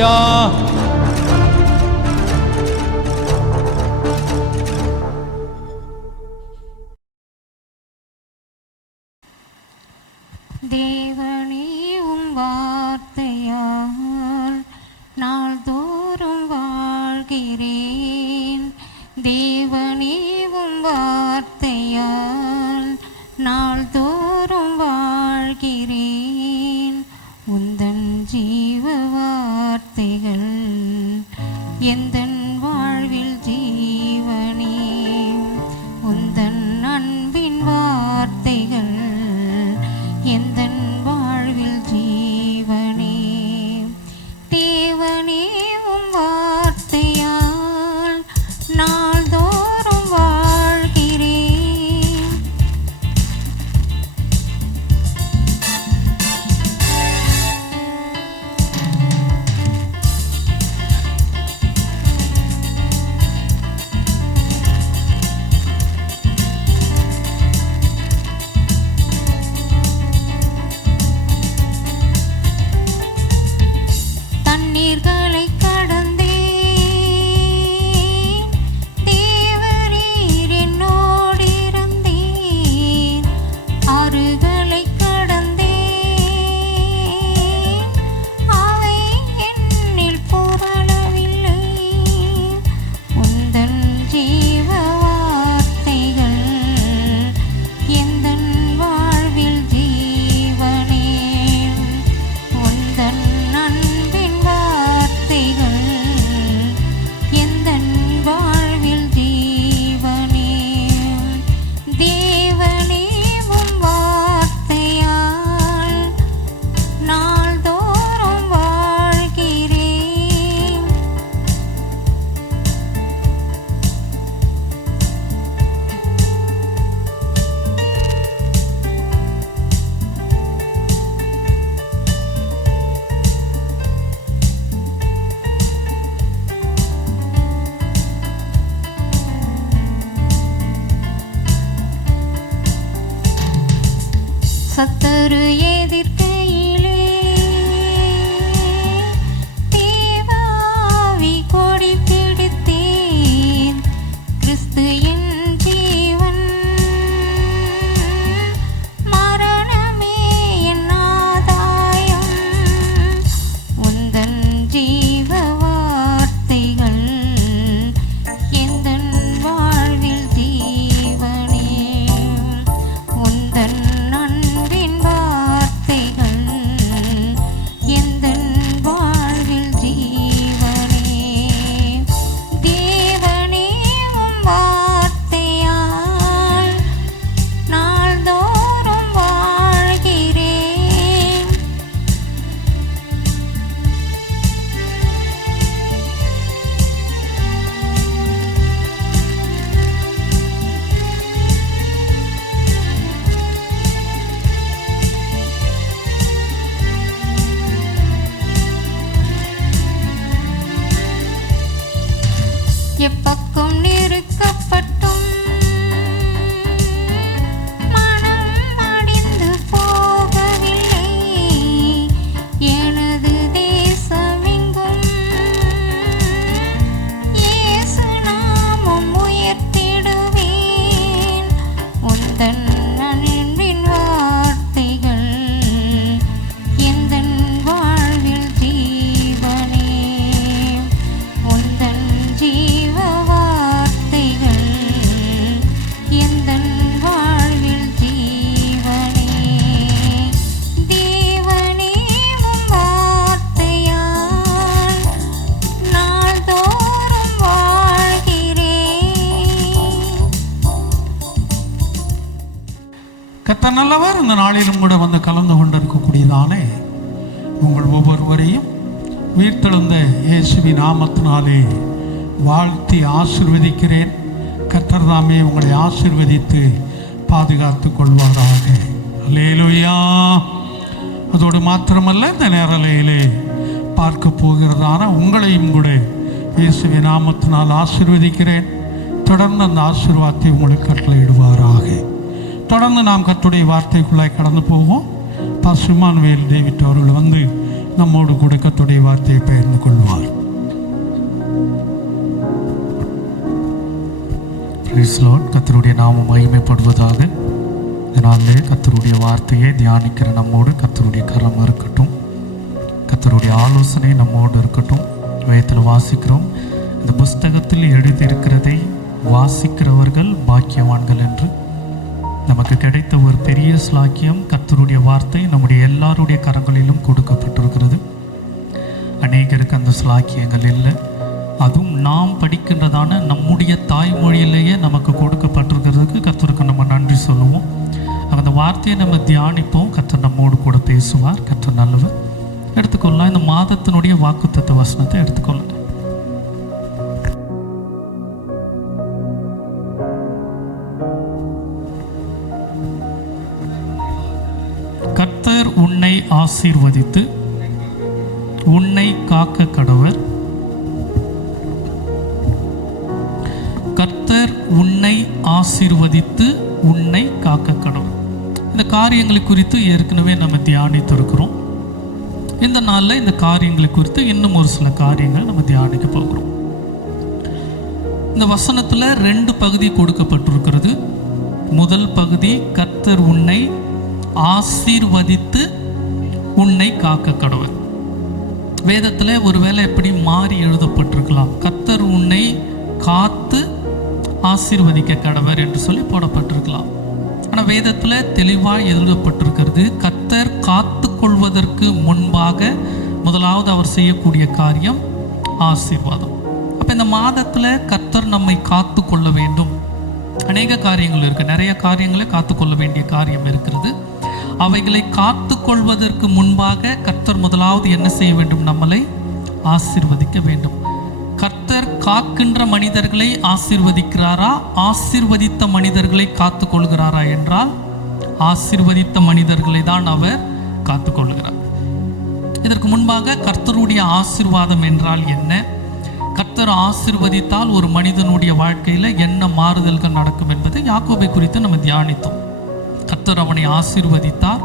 அல்லேலூயா. தேவனே உம் வார்த்தையால் நாள்தோறும் வாழ்கிறேன். தேவனே உம் வார்த்தையால் நாள்தோறும் வாழ்கிறேன். உந்தன் ஜீவ வார்த்தைகள் எந்தன் வாழ்வில் ஜீவனே. உந்தன் அன்பின் வார்த்தைகள் எந்தன் வாழ்வில் ஜீவனே. தேவனே உம் வார்த்தையால் நாள்தோறும் வாழ்கிறேன். தண்ணீர்களை கடந்தேன், தேவரீர் என்னோடு இருந்தீர். ஆறுகளை கடந்தேன், அவை என்னில் புரளவில்லை. உந்தன் ஜீவ வார்த்தைகள் எந்தன் வாழ்வில் ஜீவனே. உந்தன் அன்பின் வார்த்தைகள் எந்தன் வாழ்வில் ஜீவனே. தேவனே உம் வார்த்தையால் நாள்தோறும் வாழ்கிறேன். சத்துரு எதிர்க்கையிலே தீவாவி கொடி பிடித்தேன். கிறிஸ்து என் ஜீவன், மரணமே என் ஆதாயம். உந்தன் ஜீவ வார்த்தைகள் எந்தன் வாழ்வில் ஜீவனே. உந்தன் அன்பின் வார்த்தைகள் எந்தன் வாழ்வில் ஜீவனே. தேவனே உம் வார்த்தையால் நாள்தோறும் வாழ்கிறேன். எப்பக்கம் நெருக்கப்பட்டும் மனம் அடிந்து போகவில்லை. எனது தேசமெங்கும் இயேசு நாமம் உயர்த்திடுவேன். உந்தன் அன்பின் வார்த்தைகள் எந்தன் வாழ்வில் ஜீவனே. உந்தன் ஜீவ வார்த்தைகள் எந்தன் வாழ்வில் ஜீவனே. தேவனே உம் வார்த்தையால் நாள்தோறும் வாழ்கிறேன். கர்த்தர் நல்லவர். இந்த நாளிலும் கூட வந்து கலந்து கொண்டிருக்கக்கூடியதானே உங்கள் ஒவ்வொருவரையும் உயிர்த்தெழுந்த இயேசுவின் நாமத்தினாலே வாழ்த்தி ஆசீர்வதிக்கிறேன். கர்த்தர் தாமே உங்களை ஆசீர்வதித்து பாதுகாத்துக் கொள்வாராக. அல்லேலூயா. அதோடு மாத்திரமல்ல, இந்த நேரலையிலே பார்க்க போகிறதான உங்களையும் கூட இயேசுவின் நாமத்தினால் ஆசீர்வதிக்கிறேன். தொடர்ந்து அந்த ஆசீர்வாதத்தை உங்களுக்கு கட்டளையிடுவாராக. தொடர்ந்து நாம் கர்த்தருடைய வார்த்தைக்குள்ளாய் கடந்து போவோம். பாஸ்டர் இம்மானுவேல் டேவிட் அவர்கள் வந்து நம்மோடு கூட கர்த்தருடைய வார்த்தையை பகிர்ந்து கொள்வார். Praise Lord. கர்த்தருடைய நாமம் மகிமைப்படுவதாக. இதனாலே கர்த்தருடைய வார்த்தையை தியானிக்கிற நம்மோடு கர்த்தருடைய கரம் இருக்கட்டும், கர்த்தருடைய ஆலோசனை நம்மோடு இருக்கட்டும். வேதத்தில் வாசிக்கிறோம், இந்த புஸ்தகத்தில் எழுதியிருக்கிறதை வாசிக்கிறவர்கள் பாக்கியவான்கள் என்று. நமக்கு கிடைத்த ஒரு பெரிய ஸ்லாக்கியம், கர்த்தருடைய வார்த்தை நம்முடைய எல்லாருடைய கரங்களிலும் கொடுக்கப்பட்டிருக்கிறது. அநேகருக்கு அந்த ஸ்லாக்கியங்கள் இல்லை. அதுவும் நாம் படிக்கின்றதான நம்முடைய தாய்மொழியிலேயே நமக்கு கொடுக்கப்பட்டிருக்கிறதுக்கு கர்த்தருக்கு நம்ம நன்றி சொல்லுவோம். அந்த வார்த்தையை நம்ம தியானிப்போம். கர்த்தர் நம்மோடு கூட பேசுவார். கர்த்தர் நல்லவர். எடுத்துக்கொள்ளலாம். இந்த மாதத்தினுடைய வாக்குத்தத்த வசனத்தை எடுத்துக்கொள்ளுங்க. கர்த்தர் உன்னை ஆசீர்வதித்து உன்னை காக்க கடவர். கர்த்தர் உன்னை ஆசீர்வதித்து உன்னை காக்க கடவர். இந்த காரியங்களை குறித்து ஏற்கனவே நம்ம தியானித்து இருக்கிறோம். இந்த நாளில் இந்த காரியங்களை குறித்து இன்னும் ஒரு சில காரியங்கள் நம்ம தியானிக்க போகிறோம். இந்த வசனத்தில் 2 பகுதி கொடுக்கப்பட்டிருக்கிறது. முதல் பகுதி, கர்த்தர் உன்னை ஆசீர்வதித்து உன்னை காக்க கடவர். வேதத்தில் ஒருவேளை எப்படி மாறி எழுதப்பட்டிருக்கலாம், கர்த்தர் உன்னை காத்து ஆசீர்வதிக்க கடவர் என்று சொல்லி போடப்பட்டிருக்கலாம். ஆனால் வேதத்தில் தெளிவாக எழுதப்பட்டிருக்கிறது, கர்த்தர் காத்து கொள்வதற்கு முன்பாக முதலாவது அவர் செய்யக்கூடிய காரியம் ஆசீர்வாதம். அப்போ இந்த மாதத்தில் கர்த்தர் நம்மை காத்து கொள்ள வேண்டும். அநேக காரியங்கள் இருக்குது, நிறைய காரியங்களை காத்து கொள்ள வேண்டிய காரியம் இருக்கிறது. அவைகளை காத்து கொள்வதற்கு முன்பாக கர்த்தர் முதலாவது என்ன செய்ய வேண்டும்? நம்மளை ஆசீர்வதிக்க வேண்டும். கர்த்தர் காக்கின்ற மனிதர்களை ஆசீர்வதிக்கிறாரா, ஆசீர்வதித்த மனிதர்களை காத்து கொள்கிறாரா என்றால் ஆசீர்வதித்த மனிதர்களை தான் அவர் காத்து கொள்கிறார். இதற்கு முன்பாக கர்த்தருடைய ஆசீர்வாதம் என்றால் என்ன, கர்த்தர் ஆசீர்வதித்தால் ஒரு மனிதனுடைய வாழ்க்கையில் என்ன மாறுதல்கள் நடக்கும் என்பதை யாக்கோபை குறித்து நம்ம தியானித்தோம். கர்த்தர் அவனை ஆசீர்வதித்தார்,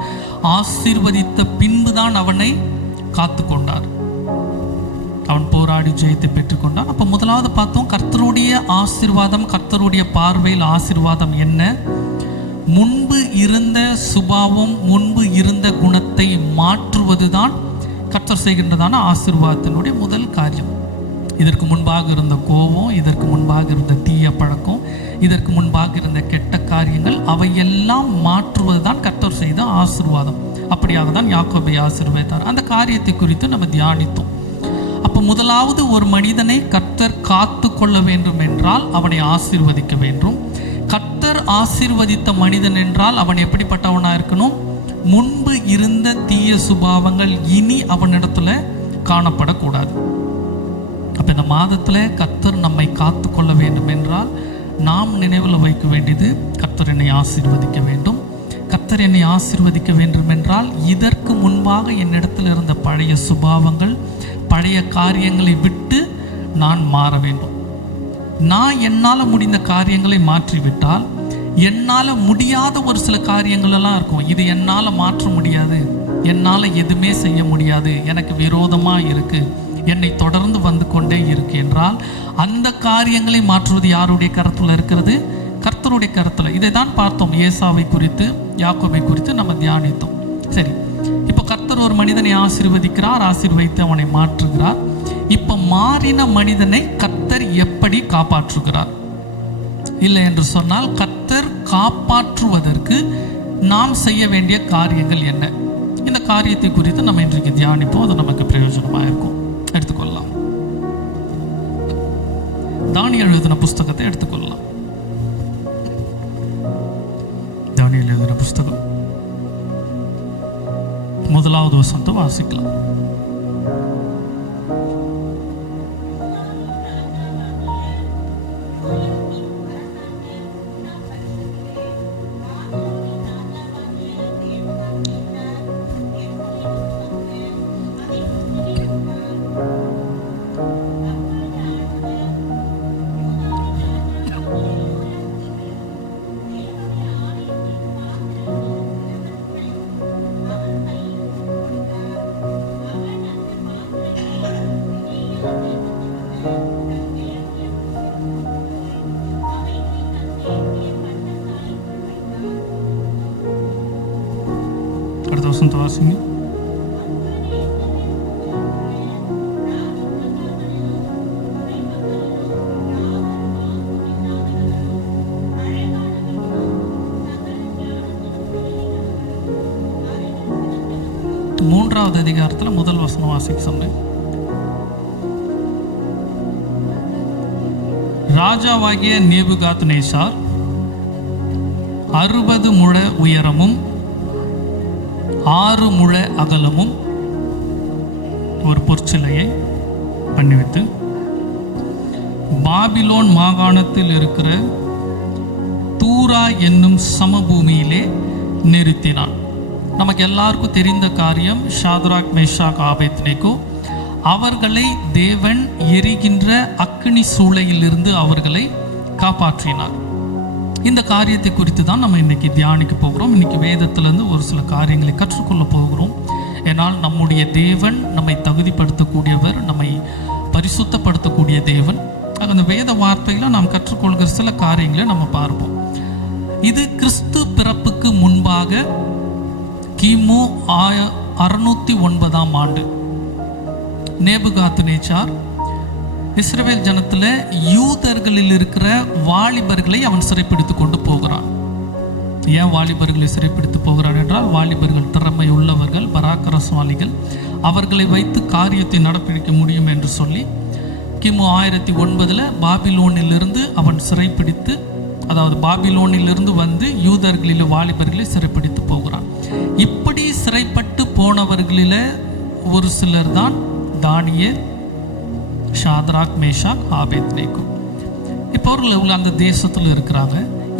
ஆசீர்வதித்த பின்புதான் அவனை காத்து கொண்டார். அவன் போராடி ஜெயத்தை பெற்றுக்கொண்டான். அப்போ முதலாவது பார்த்தோம், கர்த்தருடைய ஆசீர்வாதம், கர்த்தருடைய பார்வையில் ஆசீர்வாதம் என்ன? முன்பு இருந்த சுபாவம், முன்பு இருந்த குணத்தை மாற்றுவதுதான் கர்த்தர் செய்கின்றதான ஆசீர்வாதத்தினுடைய முதல் காரியம். இதற்கு முன்பாக இருந்த கோபம், இதற்கு முன்பாக இருந்த தீய பழக்கம், இதற்கு முன்பாக இருந்த கெட்ட காரியங்கள், அவையெல்லாம் மாற்றுவதுதான் கர்த்தர் செய்த ஆசீர்வாதம். அப்படியாக தான் யாக்கோபை ஆசீர்வதித்தார். அந்த காரியத்தை குறித்து நம்ம தியானித்தோம். அப்போ முதலாவது ஒரு மனிதனை கர்த்தர் காத்து கொள்ள வேண்டும் என்றால் அவனை ஆசீர்வதிக்க வேண்டும். கர்த்தர் ஆசீர்வதித்த மனிதன் என்றால் அவன் எப்படிப்பட்டவனாக இருக்கணும்? முன்பு இருந்த தீய சுபாவங்கள் இனி அவனிடத்துல காணப்படக்கூடாது. அப்போ இந்த மாதத்தில் கர்த்தர் நம்மை காத்து கொள்ள வேண்டும் என்றால் நாம் நினைவில் வைக்க வேண்டியது, கர்த்தர் என்னை ஆசீர்வதிக்க வேண்டும். கர்த்தர் என்னை ஆசீர்வதிக்க வேண்டும் என்றால் இதற்கு முன்பாக என்னிடத்தில் இருந்த பழைய சுபாவங்கள், பழைய காரியங்களை விட்டு நான் மாற வேண்டும். நான் என்னால் முடிந்த காரியங்களை மாற்றிவிட்டால், என்னால் முடியாத ஒரு சில காரியங்கள் எல்லாம் இருக்கும். இது என்னால் மாற்ற முடியாது, என்னால் எதுவுமே செய்ய முடியாது, எனக்கு விரோதமாக இருக்குது, என்னை தொடர்ந்து வந்து கொண்டே இருக்கு என்றால் அந்த காரியங்களை மாற்றுவது யாருடைய கருத்தில் இருக்கிறது? கர்த்தருடைய கருத்தில். இதை தான் பார்த்தோம். ஏசாவை குறித்து, யாக்கோபை குறித்து நம்ம தியானித்தோம். சரி, இப்போ கர்த்தர் ஒரு மனிதனை ஆசீர்வதிக்கிறார், ஆசீர்வதித்து அவனை மாற்றுகிறார். இப்போ மாறின மனிதனை கர்த்தர் எப்படி காப்பாற்றுகிறார்? இல்லை என்று சொன்னால் கர்த்தர் காப்பாற்றுவதற்கு நாம் செய்ய வேண்டிய காரியங்கள் என்ன? இந்த காரியத்தை குறித்து நம்ம இன்றைக்கு தியானிப்போம். அது நமக்கு பிரயோஜனமாக இருக்கும். எடுத்துக்கொள்ளலாம். தானியேல் எழுதின புஸ்தகத்தை எடுத்துக்கொள்ளலாம். தானியேல் எழுதின புஸ்தகம் 1வது வசனத்தை வாசிக்கலாம். வசனத்தை வாசிங்க. மூன்றாவது அதிகாரத்தில் முதல் வசனம் வாசிக்க சொன்னேன். ராஜாவாகிய நேபுகாத்நேச்சார் 60 முழ உயரமும் 6 முழ அகலமும் ஒரு பொற்சிலையை பண்ணி வைத்து பாபிலோன் மாகாணத்தில் இருக்கிற தூரா என்னும் சமபூமியிலே நிறுத்தினான். நமக்கு எல்லாருக்கும் தெரிந்த காரியம், ஷாத்ராக் மேஷாக் ஆபேத்நேகோ அவர்களை தேவன் எரிகின்ற அக்கினி சூளையிலிருந்து அவர்களை காப்பாற்றினார். இந்த காரியத்தை குறித்து தான் நம்ம இன்னைக்கு தியானிக்க போகிறோம். இன்னைக்கு வேதத்திலிருந்து ஒரு சில காரியங்களை கற்றுக்கொள்ள போகிறோம். ஏன்னால் நம்முடைய தேவன் நம்மை தகுதிப்படுத்தக்கூடியவர், நம்மை பரிசுத்தப்படுத்தக்கூடிய தேவன். அந்த வேத வார்த்தைகளை நாம் கற்றுக்கொள்கிற சில காரியங்களை நம்ம பார்ப்போம். இது கிறிஸ்து பிறப்புக்கு முன்பாக கிமு 609 ஆண்டு நேபுகாத்நேச்சார் இஸ்ரவேல் ஜனத்தில் யூதர்களில் இருக்கிற வாலிபர்களை அவன் சிறைப்பிடித்து கொண்டு போகிறான். ஏன் வாலிபர்களை சிறைப்பிடித்து போகிறான் என்றால், வாலிபர்கள் திறமை உள்ளவர்கள், பராக்கிரமசாலிகள், அவர்களை வைத்து காரியத்தை நடப்பிடிக்க முடியும் என்று சொல்லி கிமு 1009 பாபிலோனிலிருந்து அவன் சிறைப்பிடித்து, அதாவது பாபிலோனிலிருந்து வந்து யூதர்களில் வாலிபர்களை சிறைப்பிடித்து போகிறான். இப்படி சிறைப்பட்டு போனவர்களில் ஒரு சிலர் தான் தானியேல், ஷாத்ராக் மேஷாக் ஆபேத்நேகோ. இப்போ அவர்கள் அந்த தேசத்தில் இருக்கிறாங்க.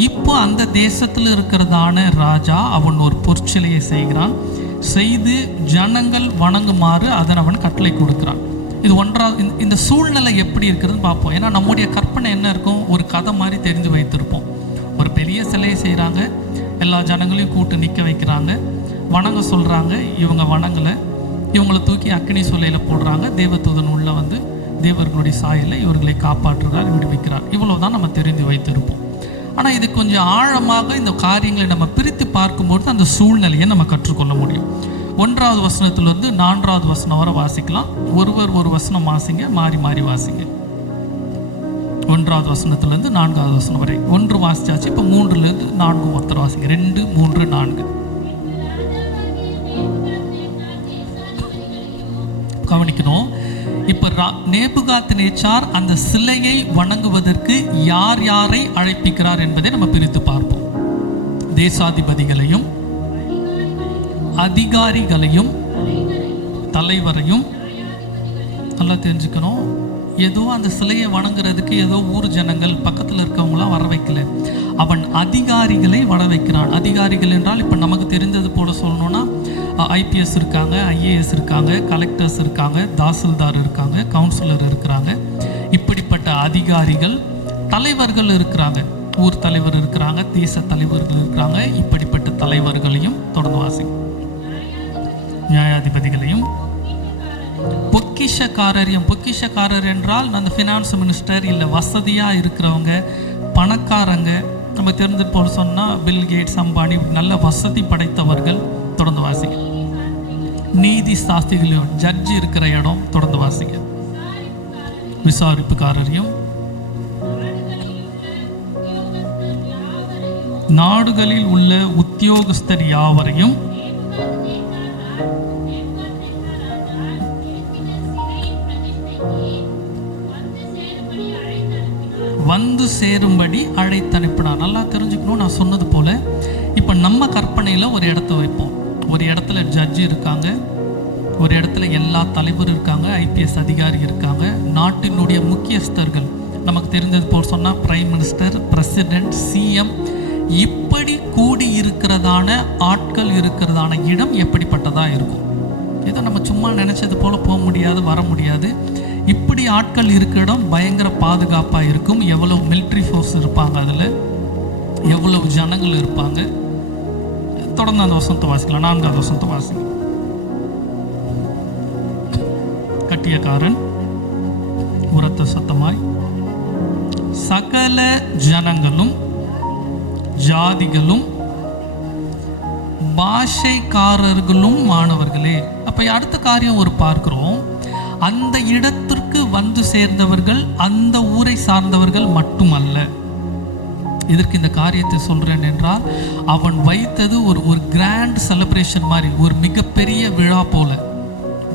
இப்போ அந்த தேசத்தில் இருக்கிறதான ராஜா அவன் ஒரு பொற்சிலையை செய்கிறான். செய்து ஜனங்கள் வணங்குமாறு அதன் அவன் கட்டளை கொடுக்கிறான். இது ஒன்றாவது. இந்த சூழ்நிலை எப்படி இருக்கிறதுன்னு பார்ப்போம். ஏன்னா நம்முடைய கற்பனை என்ன இருக்கும், ஒரு கதை மாதிரி தெரிஞ்சு வைத்திருப்போம். ஒரு பெரிய சிலையை செய்கிறாங்க, எல்லா ஜனங்களையும் கூட்டு நிற்க வைக்கிறாங்க, வணங்க சொல்கிறாங்க. இவங்க வணங்கலை, இவங்களை தூக்கி அக்கினி சூளையில் போடுறாங்க. தேவதூதன் உள்ள வந்து தேவர்களுடைய சாயலை இவர்களை காப்பாற்றுகிறார், விடுவிக்கிறார். இவ்வளவுதான் நம்ம தெரிந்து வைத்திருப்போம். ஆனால் இது கொஞ்சம் ஆழமாக இந்த காரியங்களை நம்ம பிரித்து பார்க்கும்போது அந்த சூழ்நிலையை நம்ம கற்றுக்கொள்ள முடியும். 1வது வசனத்திலிருந்து 4வது வசனம் வரை வாசிக்கலாம். ஒருவர் ஒரு வசனம் வாசிங்க, மாறி மாறி வாசிங்க. 1வது வசனத்திலிருந்து 4வது வசனம் வரை. 1 வாசிச்சாச்சு. இப்போ 3லிருந்து 4 ஒருத்தர் வாசிங்க. 2, 3, 4 கவனிக்கணும். இப்போ நேபுகாத்நேச்சார் அந்த சிலையை வணங்குவதற்கு யார் யாரை அழைப்பிக்கிறார் என்பதை நம்ம பிரித்து பார்ப்போம். தேசாதிபதிகளையும், அதிகாரிகளையும், தலைவரையும். நல்லா தெரிஞ்சுக்கணும். ஏதோ அந்த சிலையை வணங்குறதுக்கு ஏதோ ஊர் ஜனங்கள் பக்கத்தில் இருக்கவங்களாம் வர வைக்கல. அவன் அதிகாரிகளை வர வைக்கிறான். அதிகாரிகள் என்றால் இப்போ நமக்கு தெரிந்தது போல சொல்லணும்னா ஐபிஎஸ் இருக்காங்க, ஐஏஎஸ் இருக்காங்க, கலெக்டர்ஸ் இருக்காங்க, தாசில்தார் இருக்காங்க, கவுன்சிலர் இருக்கிறாங்க. இப்படிப்பட்ட அதிகாரிகள், தலைவர்கள் இருக்கிறாங்க, ஊர் தலைவர் இருக்கிறாங்க, தேச தலைவர்கள் இருக்கிறாங்க. இப்படிப்பட்ட தலைவர்களையும் தொடர்ந்து வாசிங்க. நியாயாதிபதிகளையும், பொக்கிஷக்காரரையும். பொக்கிஷக்காரர் என்றால் அந்த ஃபினான்ஸ் மினிஸ்டர், இல்லை வசதியாக இருக்கிறவங்க, பணக்காரங்க. நம்ம தெரிஞ்சது போல் சொன்னால் பில் கேட்ஸ், அம்பானி, நல்ல வசதி படைத்தவர்கள். தொடர்ந்து வாசிங்க. நீதி சாஸ்திரிகளையும், ஜட்ஜி இருக்கிற இடம். தொடர்ந்து வாசிங்க. விசாரிப்புக்காரரையும், நாடுகளில் உள்ள உத்தியோகஸ்தர் யாவரையும், வந்து சேரும்படி அழைத்தனுப்பினார். நல்லா தெரிஞ்சுக்கணும். நான் சொன்னது போல இப்போ நம்ம கற்பனையில் ஒரு இடத்த வைப்போம். ஒரு இடத்துல ஜட்ஜி இருக்காங்க, ஒரு இடத்துல எல்லா தலைவரும் இருக்காங்க, ஐபிஎஸ் அதிகாரி இருக்காங்க, நாட்டினுடைய முக்கியஸ்தர்கள். நமக்கு தெரிஞ்சது போல் சொன்னால் பிரைம் மினிஸ்டர், பிரசிடென்ட், சிஎம். இப்படி கூடி இருக்கிறதான ஆட்கள் இருக்கிறதான இடம் எப்படிப்பட்டதாக இருக்கும்? ஏதோ நம்ம சும்மா நினச்சது போல் போக முடியாது, வர முடியாது. இப்படி ஆட்கள் இருக்கிற இடம் பயங்கர பாதுகாப்பாக இருக்கும். எவ்வளவு மிலிட்ரி ஃபோர்ஸ் இருப்பாங்க, அதில் எவ்வளவு ஜனங்கள் இருப்பாங்க. தொடர்ந்து அந்த வசனத்தை வாசிக்கலாம். 4வது வசனத்தை வாசிங்க. கட்டியக்காரன் உரத்த சத்தமாய், சகல ஜனங்களும், ஜாதிகளும், பாஷைக்காரர்களும் மாணவர்களே. அப்ப அடுத்த காரியம் ஒரு பார்க்கிறோம், அந்த இடத்திற்கு வந்து சேர்ந்தவர்கள் அந்த ஊரை சார்ந்தவர்கள் மட்டுமல்ல. இதற்கு இந்த காரியத்தை சொல்றேன் என்றால், அவன் வைத்தது ஒரு கிராண்ட் செலிப்ரேஷன் மாதிரி, ஒரு மிகப்பெரிய விழா போல,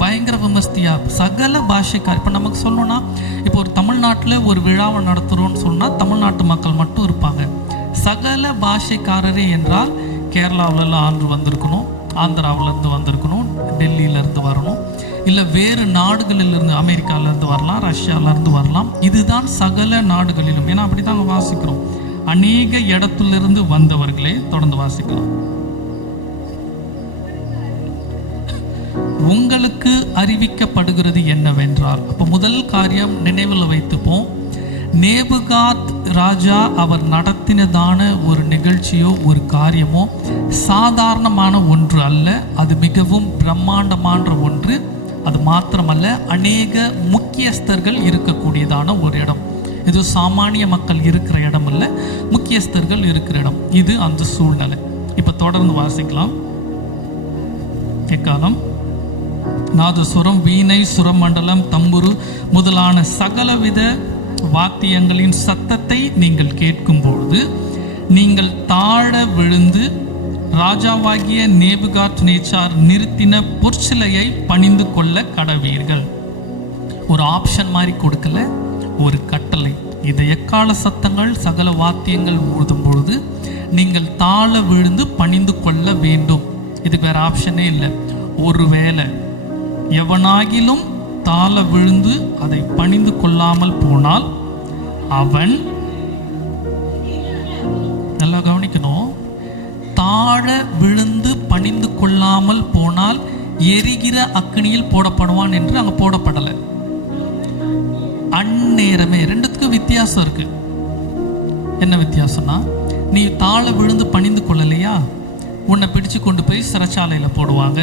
பயங்கர விமர்சையா சகல பாஷைக்கார். இப்போ நமக்கு சொல்லணும்னா, இப்போ ஒரு தமிழ்நாட்டில் ஒரு விழாவை நடத்துகிறோன்னு சொன்னால் தமிழ்நாட்டு மக்கள் மட்டும் இருப்பாங்க. சகல பாஷைக்காரரே என்றால் கேரளாவிலலாம் ஆண்டு வந்திருக்கணும், ஆந்திராவிலேருந்து வந்திருக்கணும், டெல்லியிலேருந்து வரணும், இல்லை வேறு நாடுகளிலிருந்து அமெரிக்காவிலேருந்து வரலாம், ரஷ்யாவிலேருந்து வரலாம். இதுதான் சகல நாடுகளிலும். ஏன்னா அப்படி தாங்க வாசிக்கிறோம், அநேக இடத்திலிருந்து வந்தவர்களே. தொடர்ந்து வாசிக்கலாம். உங்களுக்கு அறிவிக்கப்படுகிறது என்னவென்றால், அப்போ முதல் காரியம் நினைவில் வைத்துப்போம், நேபுகாத் ராஜா அவர் நடத்தினதான ஒரு நிகழ்ச்சியோ ஒரு காரியமோ சாதாரணமான ஒன்று அல்ல, அது மிகவும் பிரம்மாண்டமான ஒன்று. அது மாத்திரமல்ல, அநேக முக்கியஸ்தர்கள் இருக்கக்கூடியதான ஒரு இடம். இது சாமானிய மக்கள் இருக்கிற இடம் இல்லை, முக்கியஸ்தர்கள் இருக்கிற இடம். இது அந்த சூழ்நிலை. இப்போ தொடர்ந்து வாசிக்கலாம். எக்காலம், நாதசுரம், வீணை, சுரமண்டலம், தம்புரு முதலான சகலவித வாத்தியங்களின் சத்தத்தை நீங்கள் கேட்கும் பொழுது நீங்கள் தாழ விழுந்து ராஜாவாகிய நேபுகாத் நேச்சார் நிறுத்தின பொற்சிலையை பணிந்து கொள்ள கடவீர்கள். ஒரு ஆப்ஷன் மாதிரி கொடுக்கல, ஒரு கட்டளை. இது எக்கால சத்தங்கள் சகல வாத்தியங்கள் ஊதும் பொழுது நீங்கள் தாழ விழுந்து பணிந்து கொள்ள வேண்டும். இதுக்கு வேற ஆப்ஷனே இல்லை. ஒருவேளை எவனாகிலும் தாழ விழுந்து அதை பணிந்து கொள்ளாமல் போனால் அவன், நல்லா கவனிக்கணும், தாழ விழுந்து பணிந்து கொள்ளாமல் போனால் எரிகிற அக்னியில் போடப்படுவான் என்று அங்க போடப்படலை. அந்நேரமே. ரெண்டுத்துக்கும் வித்தியாசம் இருக்கு. என்ன வித்தியாசம்னா, நீ தாழ விழுந்து பணிந்து கொள்ளலையா, உன்னை பிடிச்சு கொண்டு போய் சிறைச்சாலையில் போடுவாங்க,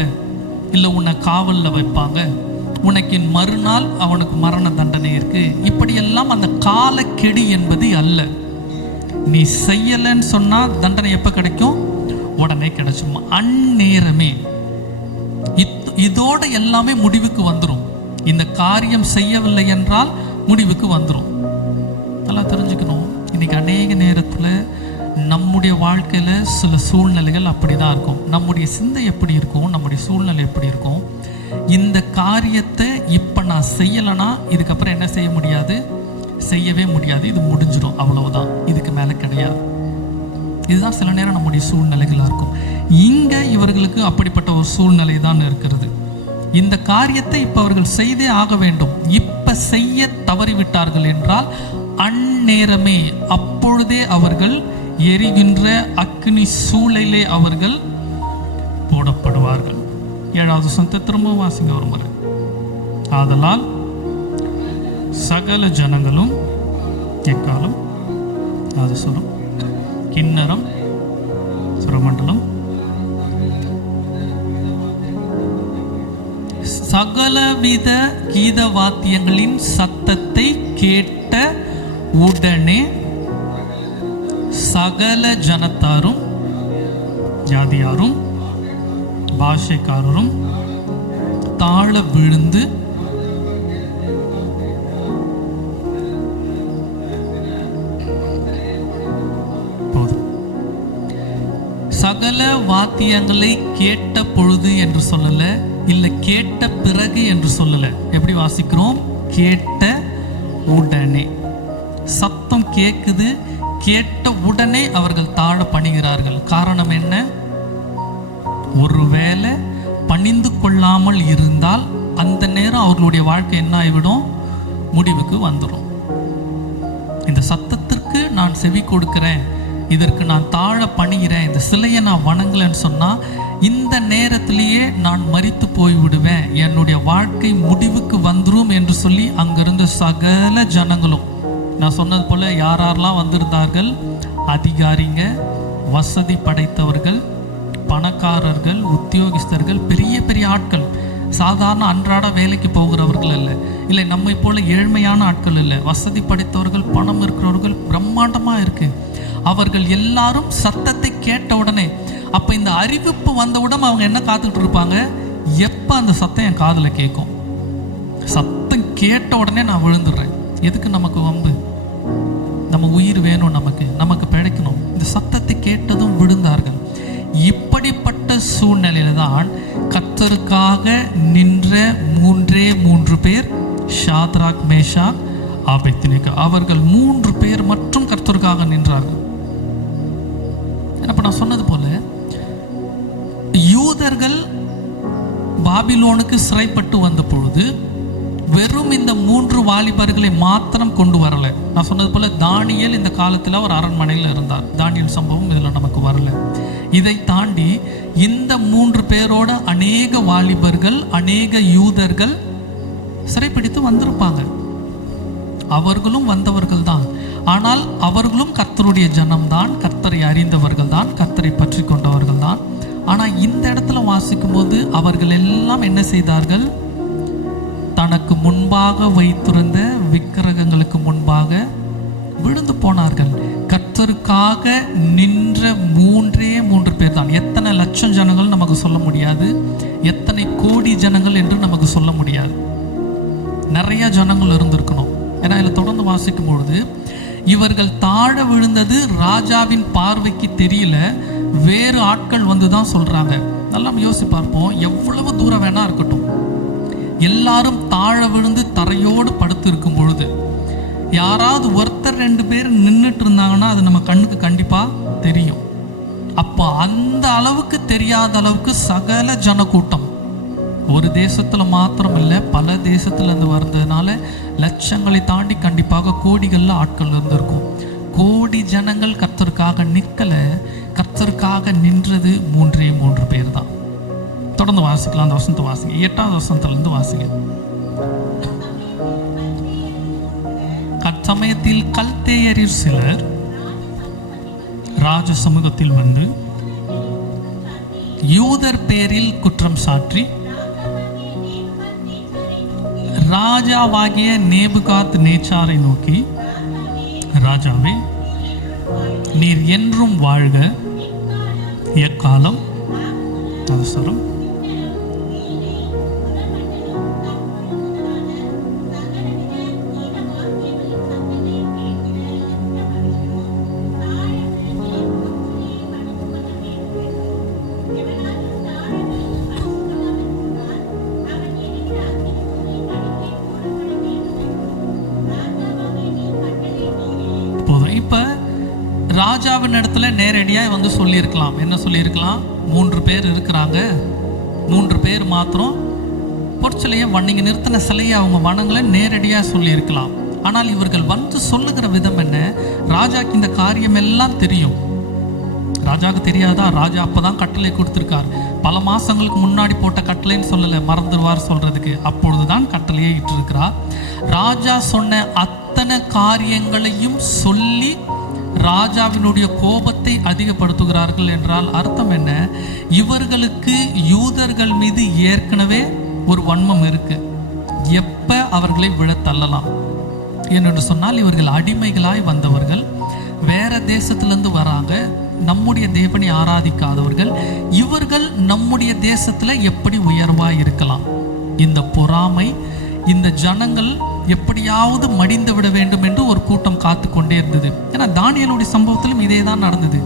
இல்லை உன்னை காவலில் வைப்பாங்க, உனக்கு மறுநாள் அவனுக்கு மரண தண்டனை இருக்கு. இப்படியெல்லாம் அந்த காலக்கெடி என்பது அல்ல. நீ செய்யலைன்னு சொன்னா தண்டனை எப்போ கிடைக்கும்? உடனே கிடைச்சும். அந்நேரமே. இதோட எல்லாமே முடிவுக்கு வந்துடும். இந்த காரியம் செய்யவில்லை என்றால் முடிவுக்கு வந்துடும். நல்லா தெரிஞ்சுக்கணும். இன்னைக்கு அநேக நேரத்தில் நம்முடைய வாழ்க்கையில் சில சூழ்நிலைகள் அப்படி தான் இருக்கும். நம்முடைய சிந்தை எப்படி இருக்கும், நம்முடைய சூழ்நிலை எப்படி இருக்கும், இந்த காரியத்தை இப்போ நான் செய்யலைன்னா இதுக்கப்புறம் என்ன செய்ய முடியாது, செய்யவே முடியாது, இது முடிஞ்சிடும், அவ்வளவுதான், இதுக்கு மேலே கிடையாது. இதுதான் சில நேரம் நம்முடைய சூழ்நிலைகளாக இருக்கும். இங்கே இவர்களுக்கு அப்படிப்பட்ட ஒரு சூழ்நிலை தான் இருக்கிறது. இந்த காரியத்தை இப்போ அவர்கள் செய்தே ஆக வேண்டும். இப்போ செய்ய தவறிவிட்டார்கள் என்றால் அந்நேரமே, அப்பொழுதே அவர்கள் எரிகின்ற அக்னி சூளையிலே அவர்கள் போடப்படுவார்கள். 7வது வசனத்தை திரும்ப வாசிங்க ஒரு முறை. ஆதலால் சகல ஜனங்களும் எக்காலம், நாதசுரம், கிண்ணரம், சுரமண்டலம், சகலவித கீத வாத்தியங்களின் சத்தத்தை கேட்ட உடனே சகல ஜனத்தாரும், ஜாதியாரும், பாஷைக்காரரும் தாழ விழுந்து சகல வாத்தியங்களை கேட்ட பொழுது என்று சொல்லல, இல்லை கேட்ட பிறகு என்று சொல்லல. எப்படி வாசிக்கிறோம்? கேட்ட உடனே. சத்தம் கேட்குது, கேட்ட உடனே அவர்கள் தாழ பணிகிறார்கள். காரணம் என்ன? ஒருவேளை பணிந்து கொள்ளாமல் இருந்தால் அந்த நேரம் அவர்களுடைய வாழ்க்கை என்ன ஆகிவிடும்? முடிவுக்கு வந்துடும். இந்த சத்தத்திற்கு நான் செவி கொடுக்கிறேன், இதற்கு நான் தாழ பணிகிறேன், இந்த சிலையை நான் வணங்கலைன்னு சொன்னால் இந்த நேரத்திலேயே நான் மரித்து போய்விடுவேன், என்னுடைய வாழ்க்கை முடிவுக்கு வந்துடும் என்று சொல்லி அங்கிருந்த சகல ஜனங்களும், நான் சொன்னது போல யாரெல்லாம் வந்திருந்தார்கள், அதிகாரிங்க, வசதி படைத்தவர்கள், பணக்காரர்கள், உத்தியோகஸ்தர்கள், பெரிய பெரிய ஆட்கள், சாதாரண அன்றாட வேலைக்கு போகிறவர்கள் அல்ல, இல்லை நம்மை போல ஏழ்மையான ஆட்கள் இல்லை, வசதி படைத்தவர்கள், பணம் இருக்கிறவர்கள், பிரம்மாண்டமாக இருக்கு. அவர்கள் எல்லாரும் சத்தத்தை கேட்ட உடனே அப்போ இந்த அறிவிப்பு வந்தவுடன் அவங்க என்ன காத்துக்கிட்டு இருப்பாங்க, எப்போ அந்த சத்தம் என் காதில் கேட்கும், சத்தம் கேட்ட உடனே நான் விழுந்துடுறேன். எதுக்கு நமக்கு வம்பு, நம்ம உயிர் வேணும், நமக்கு பிழைக்கணும். இந்த சத்தத்தை கேட்டதும் விழுந்தார்கள். இப்படிப்பட்ட சூழ்நிலையில தான் கர்த்தருக்காக நின்ற 3 பேர், ஷாத்ராக், மேஷாக், ஆபேத்நேகோ, அவர்கள் 3 பேர் மற்றும் கர்த்தருக்காக நின்றார்கள். அப்ப நான் சொன்னது போல யூதர்கள் பாபிலோனுக்கு சிறைப்பட்டு வந்த பொழுது வெறும் இந்த 3 வாலிபர்களை மாத்திரம் கொண்டு வரல. நான் சொன்னது போல தானியேல் இந்த காலத்தில் அவர் அரண்மனையில் இருந்தார். தானியேல் சம்பவம் இதில் நமக்கு வரல. இதை தாண்டி இந்த 3 பேரோட அநேக வாலிபர்கள், அநேக யூதர்கள் சிறைப்பிடித்து வந்திருப்பாங்க. அவர்களும் வந்தவர்கள் தான். ஆனால் அவர்களும் கர்த்தருடைய ஜனம்தான், கர்த்தரை அறிந்தவர்கள் தான், கர்த்தரை பற்றி கொண்டவர்கள் தான். ஆனால் இந்த இடத்துல வாசிக்கும் போது அவர்கள் எல்லாம் என்ன செய்தார்கள், தனக்கு முன்பாக வைத்திருந்த விக்கிரகங்களுக்கு முன்பாக விழுந்து போனார்கள். கர்த்தருக்காக நின்ற 3 பேர் தான். எத்தனை லட்சம் ஜனங்கள் நமக்கு சொல்ல முடியாது, எத்தனை கோடி ஜனங்கள் என்று நமக்கு சொல்ல முடியாது. நிறைய ஜனங்கள் இருந்திருக்கணும். ஏன்னா இதில் தொடர்ந்து வாசிக்கும் பொழுது இவர்கள் தாழ விழுந்தது ராஜாவின் பார்வைக்கு தெரியல, வேறு ஆட்கள் வந்து தான் சொல்றாங்க. நல்லா யோசிச்சு பார்ப்போம். எவ்வளவு தூரம் வேணா இருக்கட்டும், எல்லாரும் தாழ விழுந்து தரையோடு படுத்து இருக்கும் பொழுது யாராவது ஒருத்தர் 2 பேர் நின்றுட்டு இருந்தாங்கன்னா அது நம்ம கண்ணுக்கு கண்டிப்பா தெரியும். அப்போ அந்த அளவுக்கு தெரியாத அளவுக்கு சகல ஜனக்கூட்டம், ஒரு தேசத்துல மாத்திரம் இல்லை, பல தேசத்துல இருந்து வந்ததுனால லட்சங்களை தாண்டி கண்டிப்பாக கோடிகள்ல ஆட்கள் இருந்திருக்கும். கோடி ஜனங்கள் கர்த்தருக்காக நிற்கல, கர்த்தருக்காக நின்றது 3 பேர் தான். தொடர்ந்து வாசிக்கலாம். அந்த வசனத்தை வாசிங்க, 8வது வசனத்திலிருந்து வாசிங்க. சமயத்தில் கல்தேயரில் சிலர் ராஜ சமூகத்தில் வந்து யூதர் பேரில் குற்றம் சாற்றி ராஜாவாகிய நேபுகாத் நேச்சாரை நோக்கி, ராஜாவே, நீர் என்றும் வாழ்க, எக்காலம் அவசரம் ராஜாவின் இடத்துல நேரடியாக வந்து சொல்லியிருக்கலாம். என்ன சொல்லியிருக்கலாம், 3 பேர் இருக்கிறாங்க, 3 பேர் மாத்திரம் பொற்சிலையை நீங்க நிறுத்தின சிலையை அவங்க வணங்கலை நேரடியாக சொல்லியிருக்கலாம். ஆனால் இவர்கள் வந்து சொல்லுகிற விதம் என்ன, ராஜாக்கு இந்த காரியம் எல்லாம் தெரியும். ராஜாவுக்கு தெரியாதா? ராஜா அப்பதான் கட்டளை கொடுத்திருக்கார். பல மாசங்களுக்கு முன்னாடி போட்ட கட்டளைன்னு சொல்லலை, மறந்துடுவார் சொல்றதுக்கு. அப்பொழுதுதான் கட்டளையே இட்டிருக்கிறார். ராஜா சொன்ன அத்தனை காரியங்களையும் சொல்லி ராஜாவினுடைய கோபத்தை அதிகப்படுத்துகிறார்கள் என்றால் அர்த்தம் என்ன, இவர்களுக்கு யூதர்கள் மீது ஏற்கனவே ஒரு வன்மம் இருக்கு. எப்ப அவர்களை விழ தள்ளலாம் என்று சொன்னால், இவர்கள் அடிமைகளாய் வந்தவர்கள், வேற தேசத்திலிருந்து வராங்க, நம்முடைய தேவனை ஆராதிக்காதவர்கள். இவர்கள் நம்முடைய தேசத்துல எப்படி உயர்வாய் இருக்கலாம்? இந்த பொறாமை, இந்த ஜனங்கள் எப்படியாவது மடிந்து விட வேண்டும் என்று ஒரு கூட்டம் காத்து கொண்டே இருந்தது. ஏன்னா தானியேலுடைய சம்பவத்திலும் இதே தான் நடந்தது.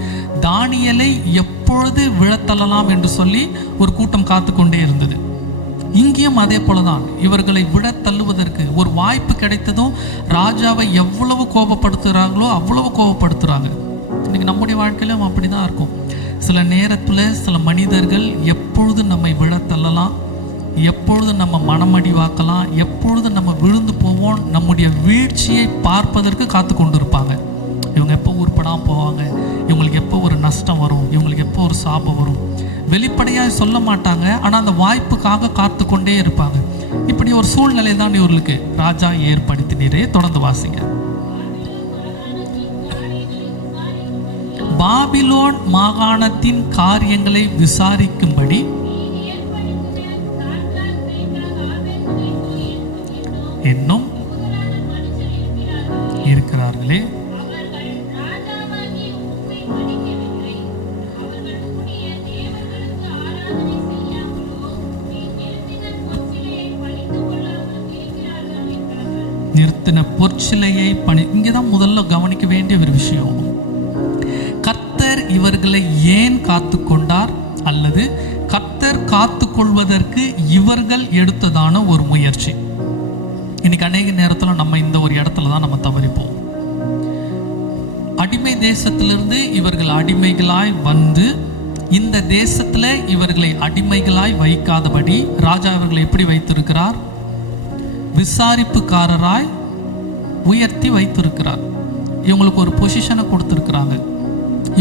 தானியேலை எப்பொழுது விழத்தள்ளலாம் என்று சொல்லி ஒரு கூட்டம் காத்து கொண்டே இருந்தது. இங்கேயும் அதே போலதான், இவர்களை விழ தள்ளுவதற்கு ஒரு வாய்ப்பு கிடைத்ததும் ராஜாவை எவ்வளவு கோபப்படுத்துகிறாங்களோ அவ்வளவு கோபப்படுத்துறாங்க. இன்னைக்கு நம்முடைய வாழ்க்கையிலும் அப்படிதான் இருக்கும். சில நேரத்துல சில மனிதர்கள் எப்பொழுது நம்மை விழ தள்ளலாம், எப்பொழுது நம்ம மனமடிவாக்கலாம், எப்பொழுது நம்ம விழுந்து போவோம், நம்முடைய வீழ்ச்சியை பார்ப்பதற்கு காத்து கொண்டு இருப்பாங்க. இவங்க எப்போ உருப்படாமல் போவாங்க, இவங்களுக்கு எப்போ ஒரு நஷ்டம் வரும், இவங்களுக்கு எப்போ ஒரு சாபம் வரும், வெளிப்படையாக சொல்ல மாட்டாங்க. ஆனால் அந்த வாய்ப்புக்காக காத்து கொண்டே இருப்பாங்க. இப்படி ஒரு சூழ்நிலை தான் இவர்களுக்கு ராஜா ஏற்படுத்தினீரே. தொடர்ந்து வாசிங்க. பாபிலோன் மாகாணத்தின் காரியங்களை விசாரிக்கும்படி இன்னும் இருக்கிறார்களே. பொற்சிலையை இங்கே தான் முதல்ல கவனிக்க வேண்டிய ஒரு விஷயம். கர்த்தர் இவர்களை ஏன் காத்து கொண்டார், அல்லது கர்த்தர் காத்து கொள்வதற்கு இவர்கள் எடுத்ததான ஒரு முயற்சி. இன்னைக்கு அநேக நேரத்தில் நம்ம இந்த ஒரு இடத்துல தான் நம்ம தவறிப்போம். அடிமை தேசத்திலிருந்து இவர்கள் அடிமைகளாய் வந்து இந்த தேசத்துல இவர்களை அடிமைகளாய் வைக்காதபடி ராஜா இவர்களை எப்படி வைத்திருக்கிறார்? விசாரிப்புக்காரராய் உயர்த்தி வைத்திருக்கிறார். இவங்களுக்கு ஒரு பொசிஷனை கொடுத்திருக்கிறாங்க,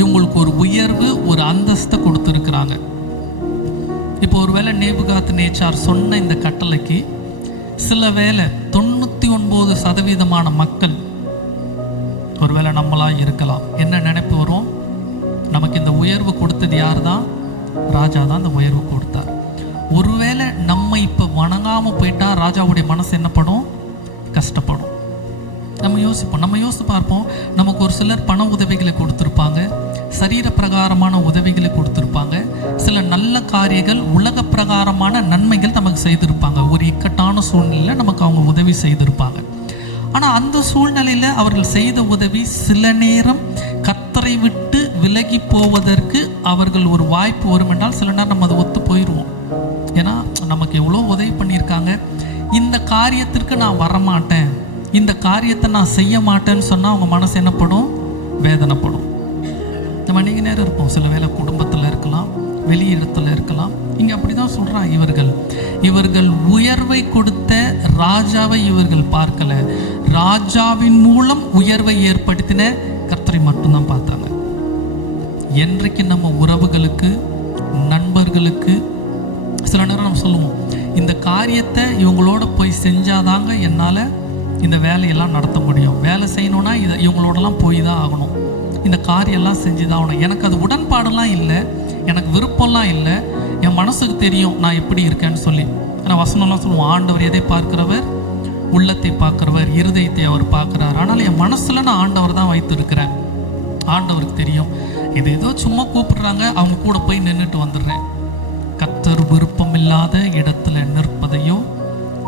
இவங்களுக்கு ஒரு உயர்வு, ஒரு அந்தஸ்தை கொடுத்திருக்கிறாங்க. இப்போ ஒருவேளை நேபுகாத்நேச்சார் சொன்ன இந்த கட்டளைக்கு சில வேளை 99% மக்கள், ஒருவேளை நம்மளா இருக்கலாம், என்ன நினைப்பு வரும்? நமக்கு இந்த உயர்வு கொடுத்தது யார் தான்? ராஜா தான் இந்த உயர்வு கொடுத்தார். ஒருவேளை நம்ம இப்போ வணங்காமல் போயிட்டா ராஜாவுடைய மனசு என்னப்படும்? கஷ்டப்படும். நம்ம யோசித்து பார்ப்போம். நமக்கு ஒரு சிலர் பண உதவிகளை கொடுத்துருப்பாங்க, சரீர பிரகாரமான உதவிகளை கொடுத்துருப்பாங்க, சில நல்ல காரியங்கள் உலக பிரகாரமான நன்மைகள் நமக்கு செய்திருப்பாங்க. ஒரு இக்கட்டான சூழ்நிலையில் நமக்கு அவங்க உதவி செய்திருப்பாங்க. ஆனால் அந்த சூழ்நிலையில் அவர்கள் செய்த உதவி சில நேரம் கர்த்தரை விட்டு விலகி போவதற்கு அவர்கள் ஒரு வாய்ப்பு வரும் என்றால் சில நேரம் நம்ம அதை ஒத்து போயிடுவோம். ஏன்னா நமக்கு எவ்வளோ உதவி பண்ணியிருக்காங்க, இந்த காரியத்திற்கு நான் வரமாட்டேன், இந்த காரியத்தை நான் செய்ய மாட்டேன்னு சொன்னால் அவங்க மனசு என்னப்படும்? வேதனைப்படும். நம்ம அநேக நேரம் இருப்போம், சில வேளை குடும்பத்தில் இருக்கலாம், வெளியிடத்தில் இருக்கலாம். இங்கே அப்படி தான் சொல்கிறாங்க, இவர்கள் உயர்வை கொடுத்த ராஜாவை இவர்கள் பார்க்கல, ராஜாவின் மூலம் உயர்வை ஏற்படுத்தின கர்த்தரை மட்டும்தான் பார்த்தாங்க. என்றைக்கு நம்ம உறவுகளுக்கு, நண்பர்களுக்கு சில நேரம் நம்ம சொல்லுவோம், இந்த காரியத்தை இவங்களோட போய் செஞ்சாதாங்க என்னால் இந்த வேலையெல்லாம் நடத்த முடியும், வேலை செய்யணும்னா இவங்களோடலாம் போய் தான் ஆகணும், இந்த காரியெல்லாம் செஞ்சு தான் ஆகணும், எனக்கு அது உடன்பாடெல்லாம் இல்லை, எனக்கு விருப்பம்லாம் இல்லை, என் மனசுக்கு தெரியும் நான் எப்படி இருக்கேன்னு சொல்லி. ஆனால் வசனம்லாம் சொல்லுவோம், ஆண்டவர் எதை பார்க்கிறவர்? உள்ளத்தை பார்க்கிறவர், இருதயத்தை அவர் பார்க்குறார். ஆனால் என் மனசில் நான் ஆண்டவர் தான் வைத்திருக்கிறேன், ஆண்டவருக்கு தெரியும். இது ஏதோ சும்மா கூப்பிடுறாங்க, அவங்க கூட போய் நின்றுட்டு வந்துடுறேன். கர்த்தர் விருப்பம் இல்லாத இடத்துல நிற்பதையோ,